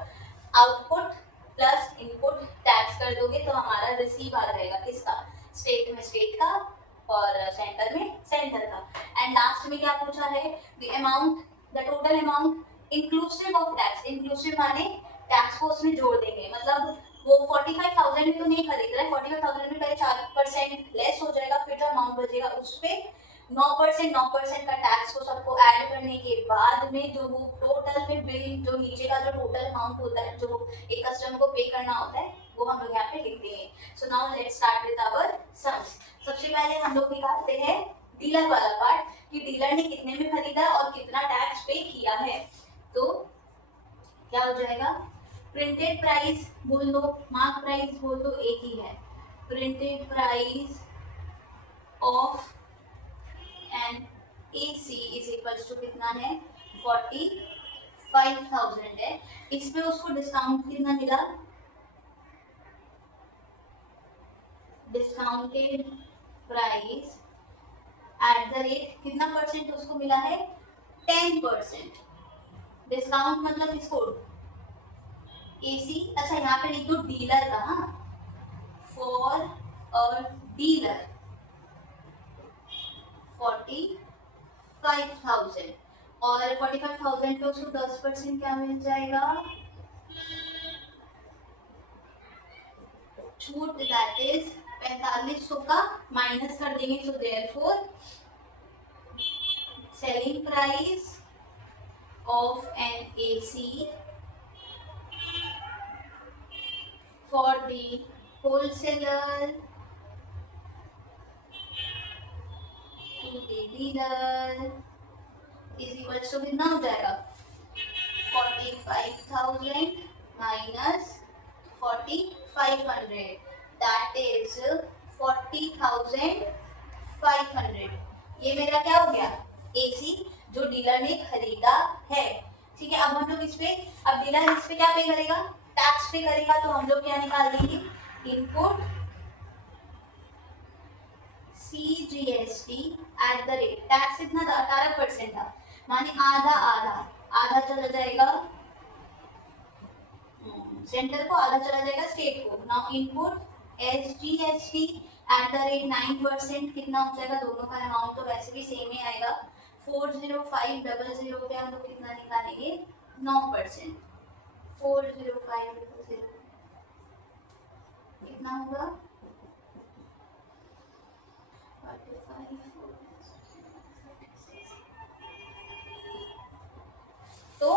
output plus input tax कर दोगे तो हमारा रिसीव आ जाएगा किसका, स्टेट में स्टेट का और सेंटर में सेंटर का। एंड लास्ट में क्या पूछा है, the amount, the total amount inclusive of tax, inclusive माने टैक्स को उसमें जोड़ देंगे, मतलब वो 45,000 में तो नहीं खरीद रहा है, 45,000 में पहले 4% लेस हो जाएगा, फिर जो अमाउंट बचेगा उस पे 9% का टैक्स को सबको ऐड करने के बाद में जो वो टोटल में बिल, जो नीचे का जो टोटल अमाउंट होता है जो एक कस्टमर को पे करना होता है वो हम लोग यहाँ पे लिख देंगे। So now let's start with our sums. सबसे पहले हम लोग निकालते हैं डीलर वाला पार्ट कि डीलर ने कितने में खरीदा और कितना टैक्स पे किया है। तो क्या हो जाएगा, प्रिंटेड प्राइस बोल दो, मार्क प्राइस बोल दो, एक ही है, printed price of an AC is equals to कितना है, 45,000 है। इसमें उसको डिस्काउंट कितना मिला, discounted price at the rate कितना परसेंट उसको मिला है, 10%। डिस्काउंट मतलब इसको एसी, अच्छा यहाँ पे लिख दो डीलर का, हाँ, फॉर अ डीलर 45,000 और 45,000 पे उसको 10% क्या मिल जाएगा, छूट, दैट इज 4500 का माइनस कर देंगे, so therefore selling price of an AC for the wholesaler to the dealer is equal to कितना हो जाएगा, 45,000 minus 4,500, that is 40,500। ये मेरा क्या हो गया, एसी जो डीलर ने खरीदा है। ठीक है, अब हम लोग इस पे, अब डीलर इस पे क्या पे करेगा, टैक्स पे करेगा, तो हम लोग क्या निकाल देंगे, input CGST at the rate, tax इतना 18% था, माने आधा आधा, आधा चला जाएगा सेंटर को, आधा चला जाएगा स्टेट को। Now input SGST at the rate 9%, कितना हो जाएगा, दोनों का अमाउंट तो वैसे भी सेम ही आएगा, 40500 पे हम लोग कितना निकालेंगे, 9%, 40500 कितना होगा, 45, तो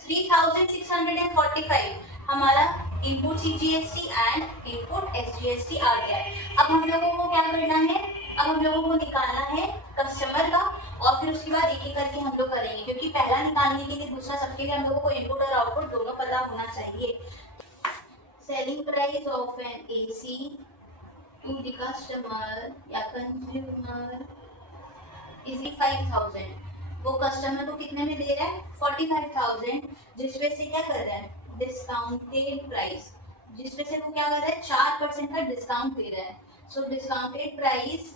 3645 हमारा input CGST and input SGST आ गया है। अब हम लोगों को क्या करना है, अब हम लोगों को निकालना है कस्टमर का, और फिर उसके बाद एक एक करके हम लोग करेंगे, क्योंकि पहला निकालने के लिए दूसरा सबके लिए हम लोगों को इनपुट और आउटपुट दोनों पता होना चाहिए। Selling price of an AC to the customer या कंज्यूमर इज 5,000, वो कस्टमर को कितने में दे रहा है, 45,000, जिसमें से क्या कर रहा है, डिस्काउंटेड प्राइस, जिसमें से वो क्या कर रहा है, 4% का डिस्काउंट दे रहा है। So discounted price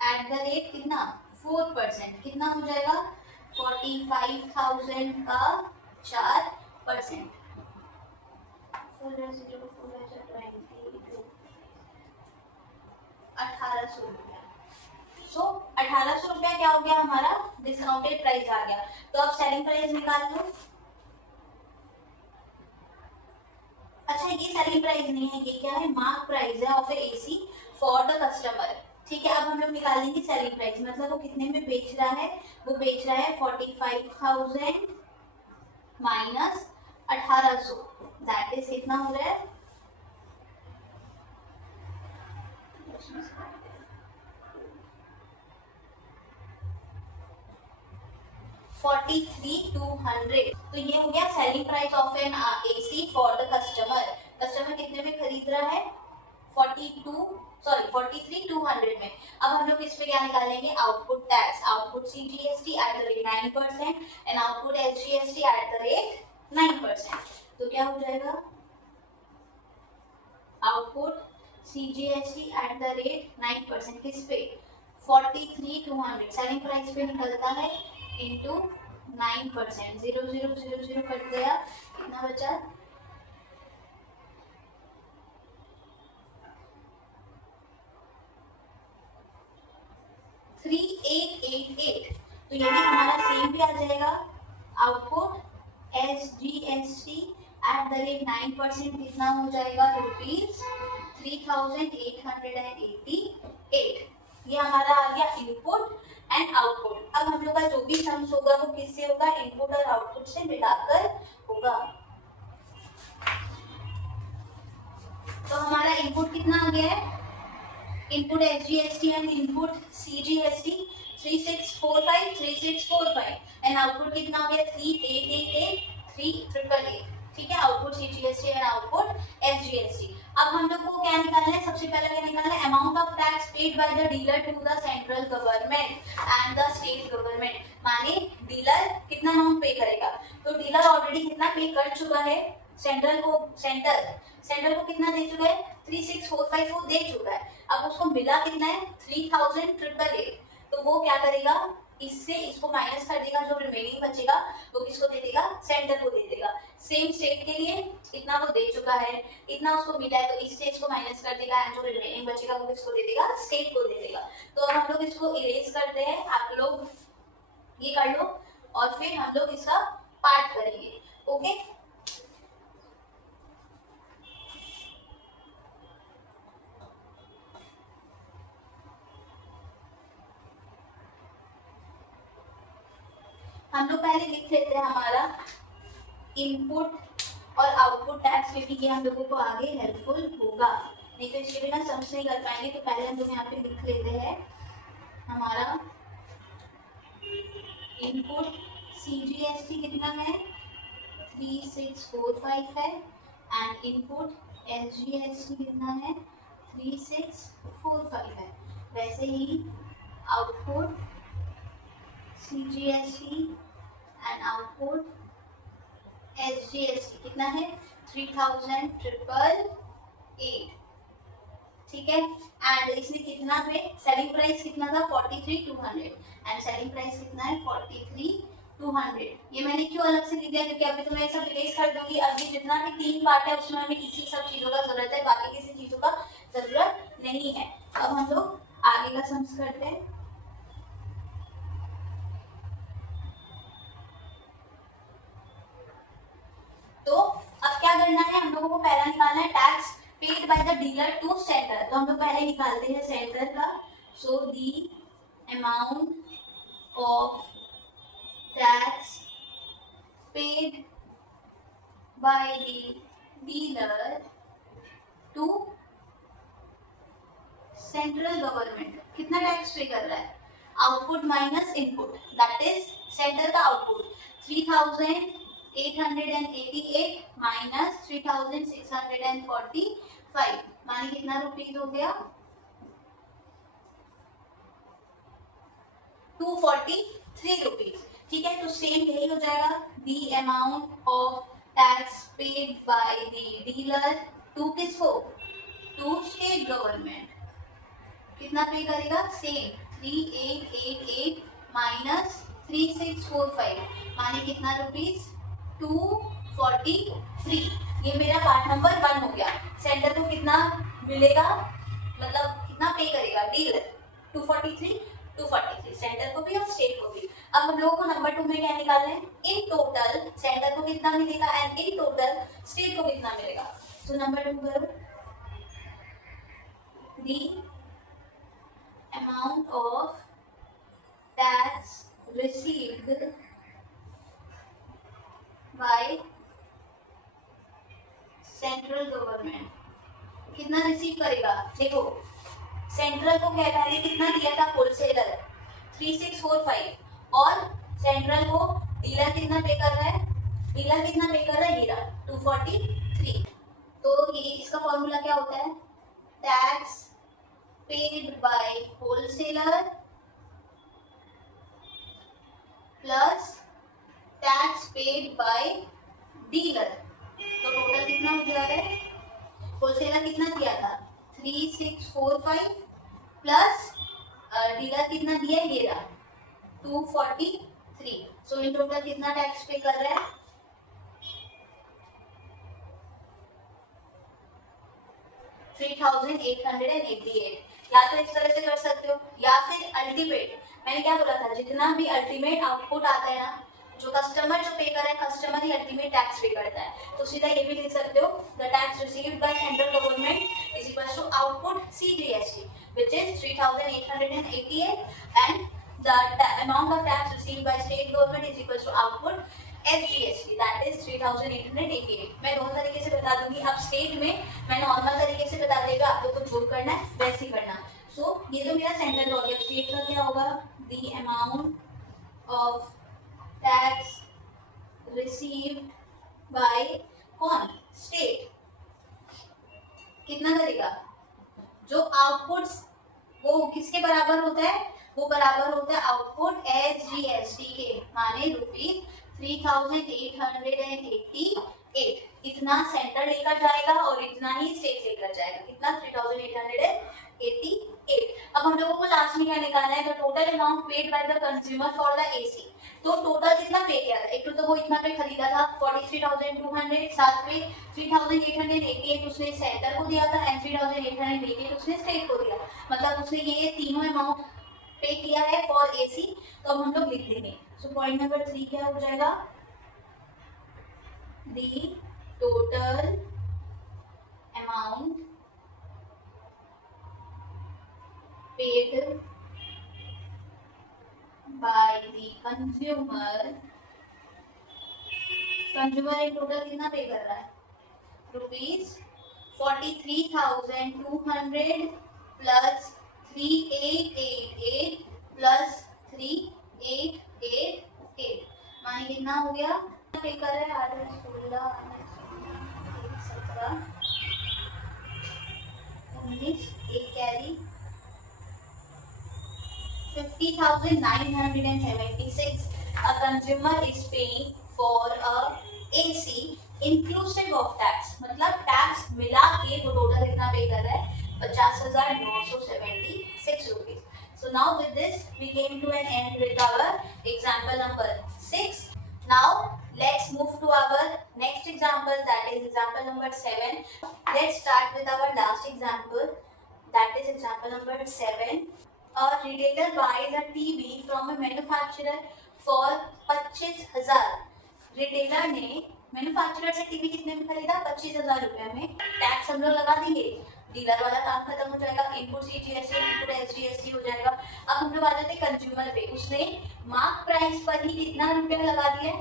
at the rate कितना, 4%, कितना हो जाएगा, 45,000 का 4%, 1800 रुपया। सो 1800 रुपया क्या हो गया हमारा, डिस्काउंटेड प्राइस आ गया। तो अब सेलिंग प्राइस निकाल लो। अच्छा, ये सेलिंग प्राइस नहीं है, ये क्या है, मार्क प्राइस है of AC for the customer. ठीक है, अब हम लोग निकालेंगे सेलिंग प्राइस, मतलब वो कितने में बेच रहा है, वो बेच रहा है 45,000 माइनस 1800, दैट इज कितना हो रहा है, 43,200। तो ये हो गया selling price of an AC for the customer. Customer कितने में खरीद रहा है, 43,200 में। अब हम लोग इस पे क्या निकालेंगे, output tax, output CGST at the rate 9% and output SGST at the rate 9%। तो क्या हो जाएगा, output CGST at the rate 9% किस पे, 43,200 सेलिंग प्राइस पे निकलता है इंटू 9%, 0,000 कट गया, कितना बचा 3888। तो ये भी हमारा सेम भी आ जाएगा, output SGST at the rate 9% कितना हो जाएगा, ₹3,888। ये हमारा आ गया इनपुट एंड आउटपुट। अब हम लोग का जो भी सम्स होगा वो किससे होगा, इनपुट और आउटपुट से मिलाकर होगा। तो हमारा इनपुट कितना आ गया है, input SGST and input CGST 3645 and output कितना हो गया 3888 ठीक है, output CGST and output SGST। अब हम लोग को क्या निकालना है, सबसे पहले क्या निकालना है, amount of tax paid by the dealer to the central government and the state government. माने डीलर कितना अमाउंट पे करेगा, तो डीलर ऑलरेडी कितना पे कर चुका है सेंट्रल को, सेंट्रल को कितना दे चुका है, 3645 वो दे चुका है। अब उसको मिला कितना है, 3888। तो वो क्या करेगा, इससे इसको माइनस कर देगा, जो रिमेनिंग बचेगा वो किसको दे देगा, सेंटर को दे देगा। सेम स्टेट के लिए इतना वो दे चुका है, इतना उसको मिला है, तो इससे इसको माइनस कर देगा एंड जो रिमेनिंग बचेगा वो किसको दे देगा, स्टेट को दे देगा। तो अब हम लोग इसको इरेज करते हैं, आप लोग ये कर लो और फिर हम लोग इसका पार्ट करेंगे। ओके, हम लोग पहले लिख लेते हैं हमारा इनपुट और आउटपुट टैक्स, क्योंकि ये हम लोगों को आगे हेल्पफुल होगा, नहीं तो इसके बिना समझ नहीं कर पाएंगे। तो पहले हम लोग यहाँ पे लिख लेते हैं हमारा इनपुट CGST कितना है, 3645 है एंड इनपुट SGST कितना है, 3645 है। वैसे ही output CGST and output SGST कितना है, 3888 ठीक है। एंड इसने कितना पे सेलिंग प्राइस कितना था, 43,200 एंड सेलिंग प्राइस कितना है 43,200। ये मैंने क्यों अलग से लिख दिया, क्योंकि अभी तो मैं सब रिलेट कर दूंगी। अभी जितना भी 3 पार्ट है उसमें हमें इसी सब चीजों का जरूरत है, बाकी किसी चीजों का जरूरत नहीं है। अब हम लोग आगे का सम्स करते हैं। तो अब क्या करना है, हम लोगों को पहला निकालना है tax paid by the dealer to centre. तो हम लोग पहले निकालते हैं सेंटर का। So the amount of tax paid by the dealer to central government, कितना टैक्स पे कर रहा है, output minus input, that is centre का आउटपुट 3,888 माइनस 3,645 माने कितना रुपीज हो गया, 243 रुपीज ठीक है। तो सेम यही हो जाएगा, the amount of tax paid by the dealer to किसको, टू स्टेट गवर्नमेंट, कितना पे करेगा, सेम 3888 माइनस 3645 माने कितना रुपीज, 243। ये मेरा पार्ट नंबर 1 हो गया। सेंटर को कितना मिलेगा, मतलब कितना पे करेगा डीलर, 243 सेंटर को भी और स्टेट को भी। अब हम लोगों को नंबर 2 में क्या निकालना है, इन टोटल सेंटर को कितना मिलेगा एंड इन टोटल स्टेट को कितना मिलेगा। तो नंबर 2 करो, दी amount of tax received by central government, कितना रिसीव करेगा, देखो सेंट्रल को क्या पहले कितना दिया था होलसेलर 3645 और सेंट्रल को डीलर कितना पे कर रहा है, डीलर कितना पे कर रहा है, डीलर 243। तो ये इसका फॉर्मूला क्या होता है, tax paid bye wholesaler plus tax paid bye dealer. तो टोटल कितना हो जा रहा है? होलसेलर कितना दिया था 3645 प्लस डीलर कितना दिया ये रहा 243। सो इन टोटल कितना टैक्स पे कर रहा है? 3888। या तो इस तरह से कर सकते हो या फिर अल्टीमेट, मैंने क्या बोला था, जितना भी अल्टीमेट आउटपुट आता है ना, जो कस्टमर जो पे कर रहा है, कस्टमर ही अल्टीमेट टैक्स पे करता है। तो सीधा ये भी लिख सकते हो, the tax received by central government is equal to output CGST which is 3888 and the amount of tax received by state government is equal to output SGST that is 3888। मैं दोनों तरीके से बता दूंगी। अब स्टेट में मैं नॉर्मल तरीके से बता देगा, आप लोग को जो करना है वैसे ही करना। सो ये तो मेरा सेंट्रल हो गया। स्टेट का क्या होगा? The amount of tax received bye कौन? स्टेट। कितना करेगा? जो आउटपुट्स वो किसके बराबर होता है? वो बराबर होता है आउटपुट एसजीएसटी के, माने ₹3888। इतना सेंटर लेकर जाएगा और इतना ही स्टेट लेकर जाएगा। कितना? 3888। अब हम लोगों को लास्ट में क्या निकालना है? The total amount paid by the consumer for the AC. तो टोटल कितना पे किया था? एक तो वो इतना पे खरीदा था 43,200, साथ में 3,888 उसने सेंटर को दिया था एंड 3,888 उसने स्टेट को दिया। मतलब उसने ये तीनों अमाउंट पे किया है फॉर एसी। तो अब हम लोग लिख देंगे। सो पॉइंट नंबर 3 क्या हो जाएगा? The total amount paid by the consumer. Consumer in total कितना पे कर रहा है? ₹43,200 प्लस 3888 प्लस 3888 माने कितना हो गया? पे कर रहा है 8 16 17 19 एक carry 50,976 a consumer is paying for a AC inclusive of tax। मतलब टैक्स मिला के वो टोटल कितना पे कर रहा है? 50,976 rupees. So now with this we came to an end with our example number 6. Now let's move to our next example, that is example number 7. Let's start with our last example, that is example number 7. A retailer buys a TV from a manufacturer for 25,000। Retailer ने मैन्युफैक्चरर से टीवी कितने में खरीदा? 25,000 रुपए में। टैक्स हम लोग लगा देंगे, डीलर वाला काम खत्म हो जाएगा, इनपुट सीजीएसटी इनपुट एसजीएसटी हो जाएगा। अब हम लोग आ जाते हैं कंज्यूमर पे। उसने मार्क प्राइस पर ही कितना रुपया लगा दिया?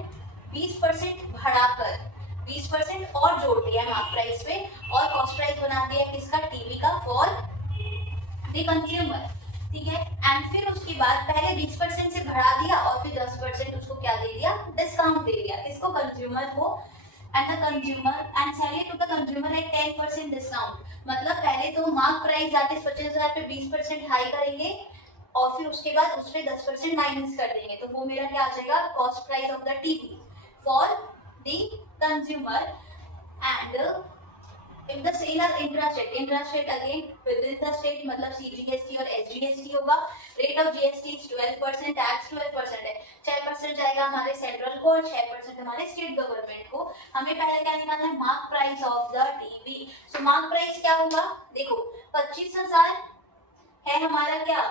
20% बढ़ाकर 20% और जोड़ दिया मार्क प्राइस पे और कॉस्ट प्राइस बना दिया किसका? टीवी का फॉर द कंज्यूमर। ठीक है। एंड फिर उसके बाद पहले 20% से बढ़ा दिया और फिर 10% उसको क्या दे दिया? डिस्काउंट दे दिया। किसको? कंज्यूमर को। And the consumer and selling to the consumer at 10% discount. मतलब पहले तो मार्क प्राइस जाते 25,000 पे 20% हाई करेंगे और फिर उसके बाद उस पे 10% माइनस कर देंगे। तो वो मेरा क्या आ जाएगा? Cost price of the TV for the consumer. And if the sale are interest rate again within the state मतलब CGST और SGST होगा। rate of GST is 12%, tax 12% है। 6% जाएगा हमारे सेंट्रल को और 6% हमारे स्टेट गवर्नमेंट को। हमें पहले क्या निकालना है? Mark price of the TV. So mark price क्या होगा? देखो 25,000 है हमारा क्या?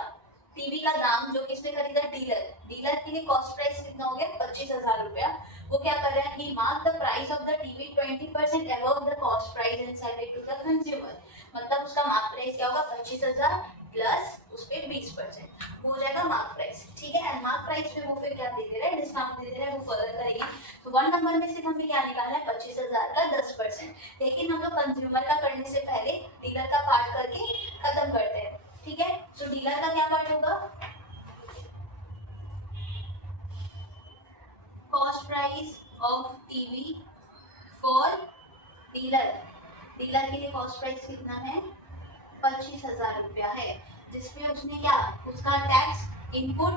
टीवी का दाम जो किसने खरीदा? डीलर। डीलर के लिए कॉस्ट प्राइस कितना हो गया? 25,000 रुपया। वो क्या कर रहा है? He mark the price of the TV 20% above the cost price and sell it to the consumer. मतलब उसका मार्क प्राइस क्या होगा? 25,000 प्लस उस पे 20%, वो हो जाएगा मार्क प्राइस। ठीक है। एंड मार्क प्राइस पे वो फिर क्या दे दे रहा है? डिस्काउंट दे दे रहा है। वो फर्दर करेंगे। तो 1 नंबर में सिर्फ हमें क्या निकालना है? 25,000 का 10%। लेकिन हम लोग कंज्यूमर का करने से पहले डीलर का पार्ट करके खत्म करते हैं। ठीक है। तो डीलर का क्या पार्ट होगा? Cost price of TV for dealer. Dealer के लिए कॉस्ट प्राइस कितना है? 25,000 रुपया है, जिसमें उसने क्या, उसका टैक्स इनपुट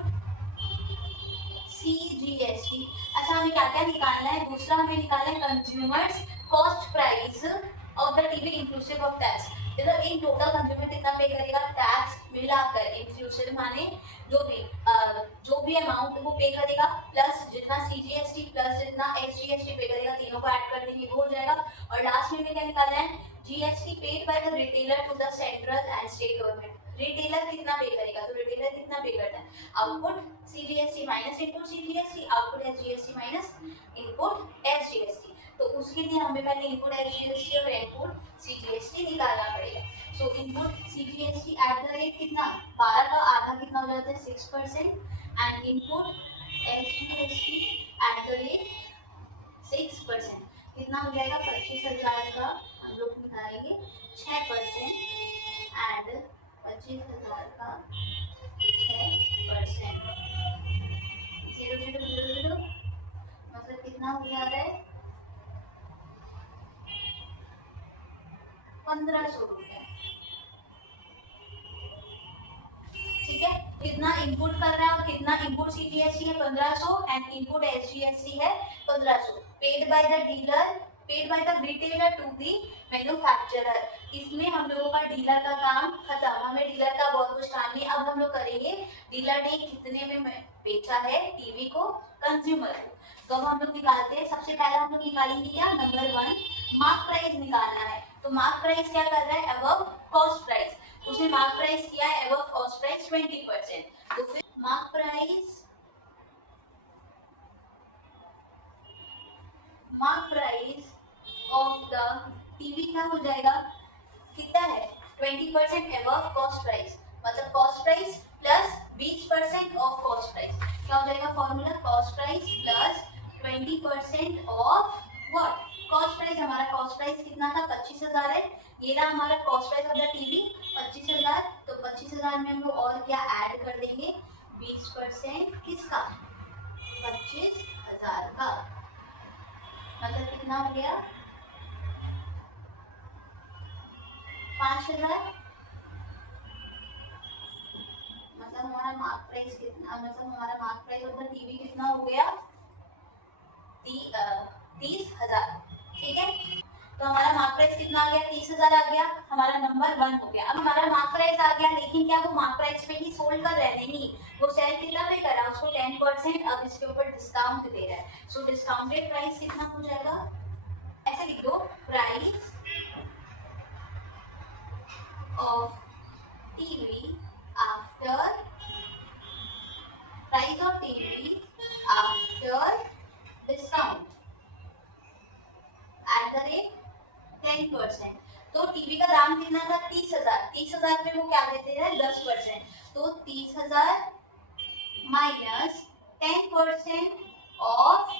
CGST। अच्छा, हमें क्या क्या निकालना है, दूसरा हमें निकालना है consumers cost price of the TV inclusive of tax. मतलब इन टोटल कंज्यूमर कितना पे करेगा, टैक्स मिलाकर, इंक्लूसिव माने जो भी अमाउंट वो पे करेगा, प्लस जितना CGST प्लस जितना SGST पे करेगा, तीनों को ऐड कर देंगे, वो हो जाएगा। और लास्ट में हमें क्या निकालना है, GST paid by the retailer to the central and state government. Retailer कितना पे करेगा, तो रिटेलर कितना पे करता है, output CGST minus input CGST, output SGST minus input SGST। तो उसके लिए हमें पहले इनपुट SGST और इनपुट CGST निकालना पड़ेगा। सो input CGST at the rate कितना, 12 का आधा कितना हो जाता है 6%, and input SGST at the rate 6% कितना हो जाएगा, 25,000 का हम लोग निकालेंगे 6% एंड 25,000 का 6%, 0,000 मतलब कितना हो जा रहा है 1,500 रुपया। ठीक है, कितना इनपुट कर रहा है और कितना इनपुट CGST है 1,500 एंड इनपुट SGST है 1,500, paid by the dealer, paid by the retailer to the manufacturer. इसमें हम लोगों का डीलर का काम खत्म, हमें डीलर का बहुत कुछ काम नहीं। अब हम लोग करेंगे डीलर ने कितने में बेचा है टीवी को कंज्यूमर को। तो हम लोग निकालते हैं, सबसे पहले हम लोग निकालेंगे क्या, नंबर 1 मार्क प्राइस निकालना है। तो मार्क प्राइस क्या कर रहा है, अबव कॉस्ट प्राइस, उसने मार्क प्राइस किया है अबव कॉस्ट प्राइस 20%। तो फिर mark price of the TV क्या हो जाएगा, कितना है 20% अबव कॉस्ट प्राइस, मतलब cost price plus 20% of cost price. क्या हो जाएगा formula, cost price plus 20% of what, cost price. हमारा कॉस्ट प्राइस कितना था 25,000 है, ये रहा हमारा cost price of the TV 25,000। तो 25,000 में हम लोग और क्या ऐड कर देंगे, 20% किसका, 25,000 का, मतलब कितना हो गया 5,000। मतलब हमारा मार्क प्राइस कितना, मतलब हमारा mark price of the TV कितना हो गया 30,000। ठीक है, तो हमारा मार्क प्राइस कितना आ गया 30,000 आ गया, हमारा नंबर 1 हो गया। अब हमारा मार्क प्राइस आ गया, लेकिन क्या वो मार्क प्राइस पे ही सोल्ड कर रहे हैं, नहीं, वो सेल कितना पे कर रहा है, उसको 10% अब इसके ऊपर डिस्काउंट दे रहा है। सो डिस्काउंटेड प्राइस कितना हो जाएगा, ऐसे लिख दो, price of TV after, price of TV after discount at the rate 10%। तो टीवी का दाम कितना था 30,000, 30,000 पे वो क्या देते हैं 10%, तो 30,000 माइनस 10% ऑफ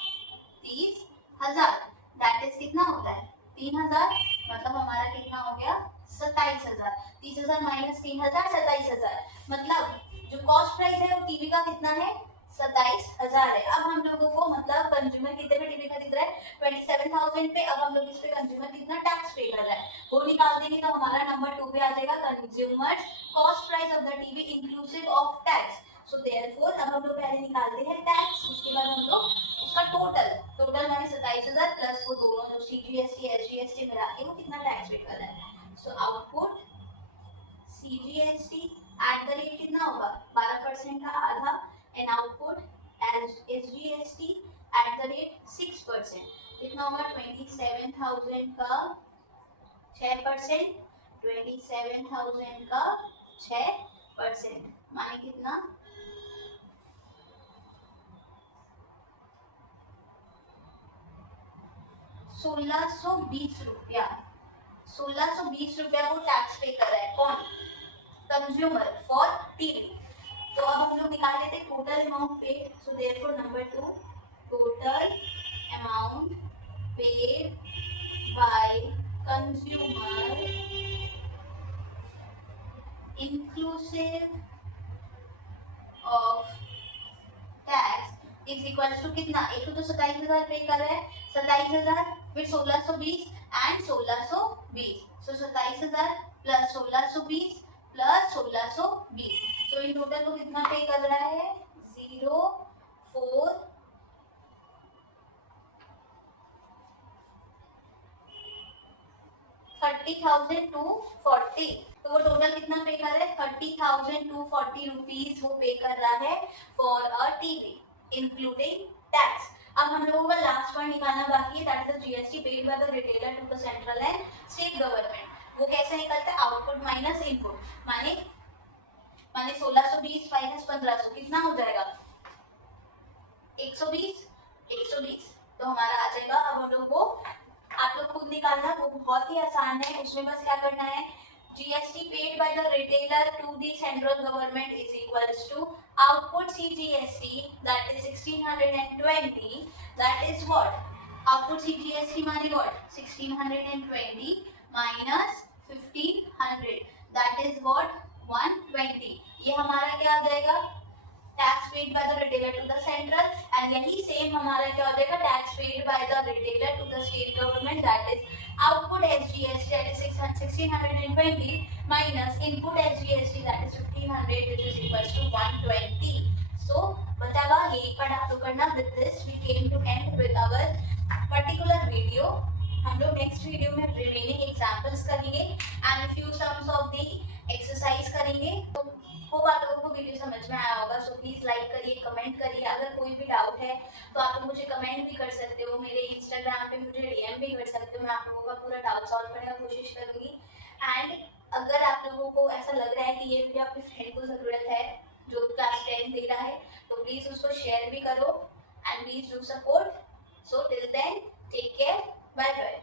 30,000 दैट इज कितना होता है 3,000, मतलब हमारा कितना हो गया 27,000। 30,000 माइनस 3,000 27,000, मतलब जो कॉस्ट प्राइस है वो टीवी का कितना है 27,000 है। अब हम लोगों को मतलब कंज्यूमर कितने पे टीवी खरीद रहा है 27,000 पे, अब हम लोग इस पे कंज्यूमर कितना टैक्स पे कर रहा है वो निकाल देंगे, तो हमारा नंबर 2 पे आ जाएगा consumer cost price of the TV inclusive of tax. So therefore अब हम लोग पहले निकालते हैं टैक्स, उसके बाद हम लोग उसका टोटल माने 27,000 प्लस वो दोनों जो CGST SGST मिला के वो कितना टैक्स पे कर रहा है। So output CGST at the rate कितना होगा 12% का आधा, and output SGST at the rate 6%, कितना होगा 27,000 का 6%, 27,000 का 6% माने कितना 1,620 रुपया। 1,620 रुपया वो टैक्स पे कर रहा है, कौन, कंज्यूमर फॉर टीवी। तो अब हम लोग निकाल लेते हैं total amount paid. So therefore number 2, total amount paid by consumer inclusive of tax is equal to कितना, एक तो 27,000 पे कर रहा है 27,000 फिर 1,620 एंड 1,620, सो 27,000 प्लस 1,620 कितना पे कर रहा है 0 4 30,240। तो वो टोटल कितना पे कर रहा है 30,240 रुपीज वो पे कर रहा है for a TV including tax. अब हम लोगों का लास्ट पॉइंट निकालना बाकी है, that is the GST paid by the retailer to the central and state government. वो कैसे निकलता है, आउटपुट माइनस इनपुट, माने 1620 माइनस 1500 कितना हो जाएगा 120। तो हमारा आ जाएगा। अब हम लोग को आप लोग खुद निकालना, वो बहुत ही आसान है। उसमें बस क्या करना है, GST paid by the retailer to the central government is equals to output CGST that is 1620, that is what, output CGST माने what 1620 minus 1500 that is what 120। ये हमारा क्या आ जाएगा, tax paid by the retailer to the central, and यही सेम हमारा क्या हो जाएगा, tax paid by the retailer to the state government that is output SGST that is 1620 minus input SGST that is 1500 which is equals to 120। So बतावा यही पार्ट आप लोग करना। With this we came to end with our particular video. हम लोग नेक्स्ट वीडियो में रिमेनिंग एग्जांपल्स करेंगे and few sums of the exercise करेंगे। तो होप आप लोगों को वीडियो समझ में आया होगा। सो प्लीज लाइक करिए, कमेंट करिए। अगर कोई भी डाउट है तो आप लोग मुझे कमेंट भी कर सकते हो, मेरे इंस्टाग्राम पे मुझे डीएम भी कर सकते हो। मैं आप लोगों का पूरा डाउट सॉल्व करने की कोशिश करूंगी। एंड अगर आप लोगों को ऐसा लग रहा है कि ये वीडियो आपके फ्रेंड को जरूरत है जो क्लास 10 दे रहा है, तो प्लीज उसको शेयर भी करो and please do support. So till then take care, bye bye.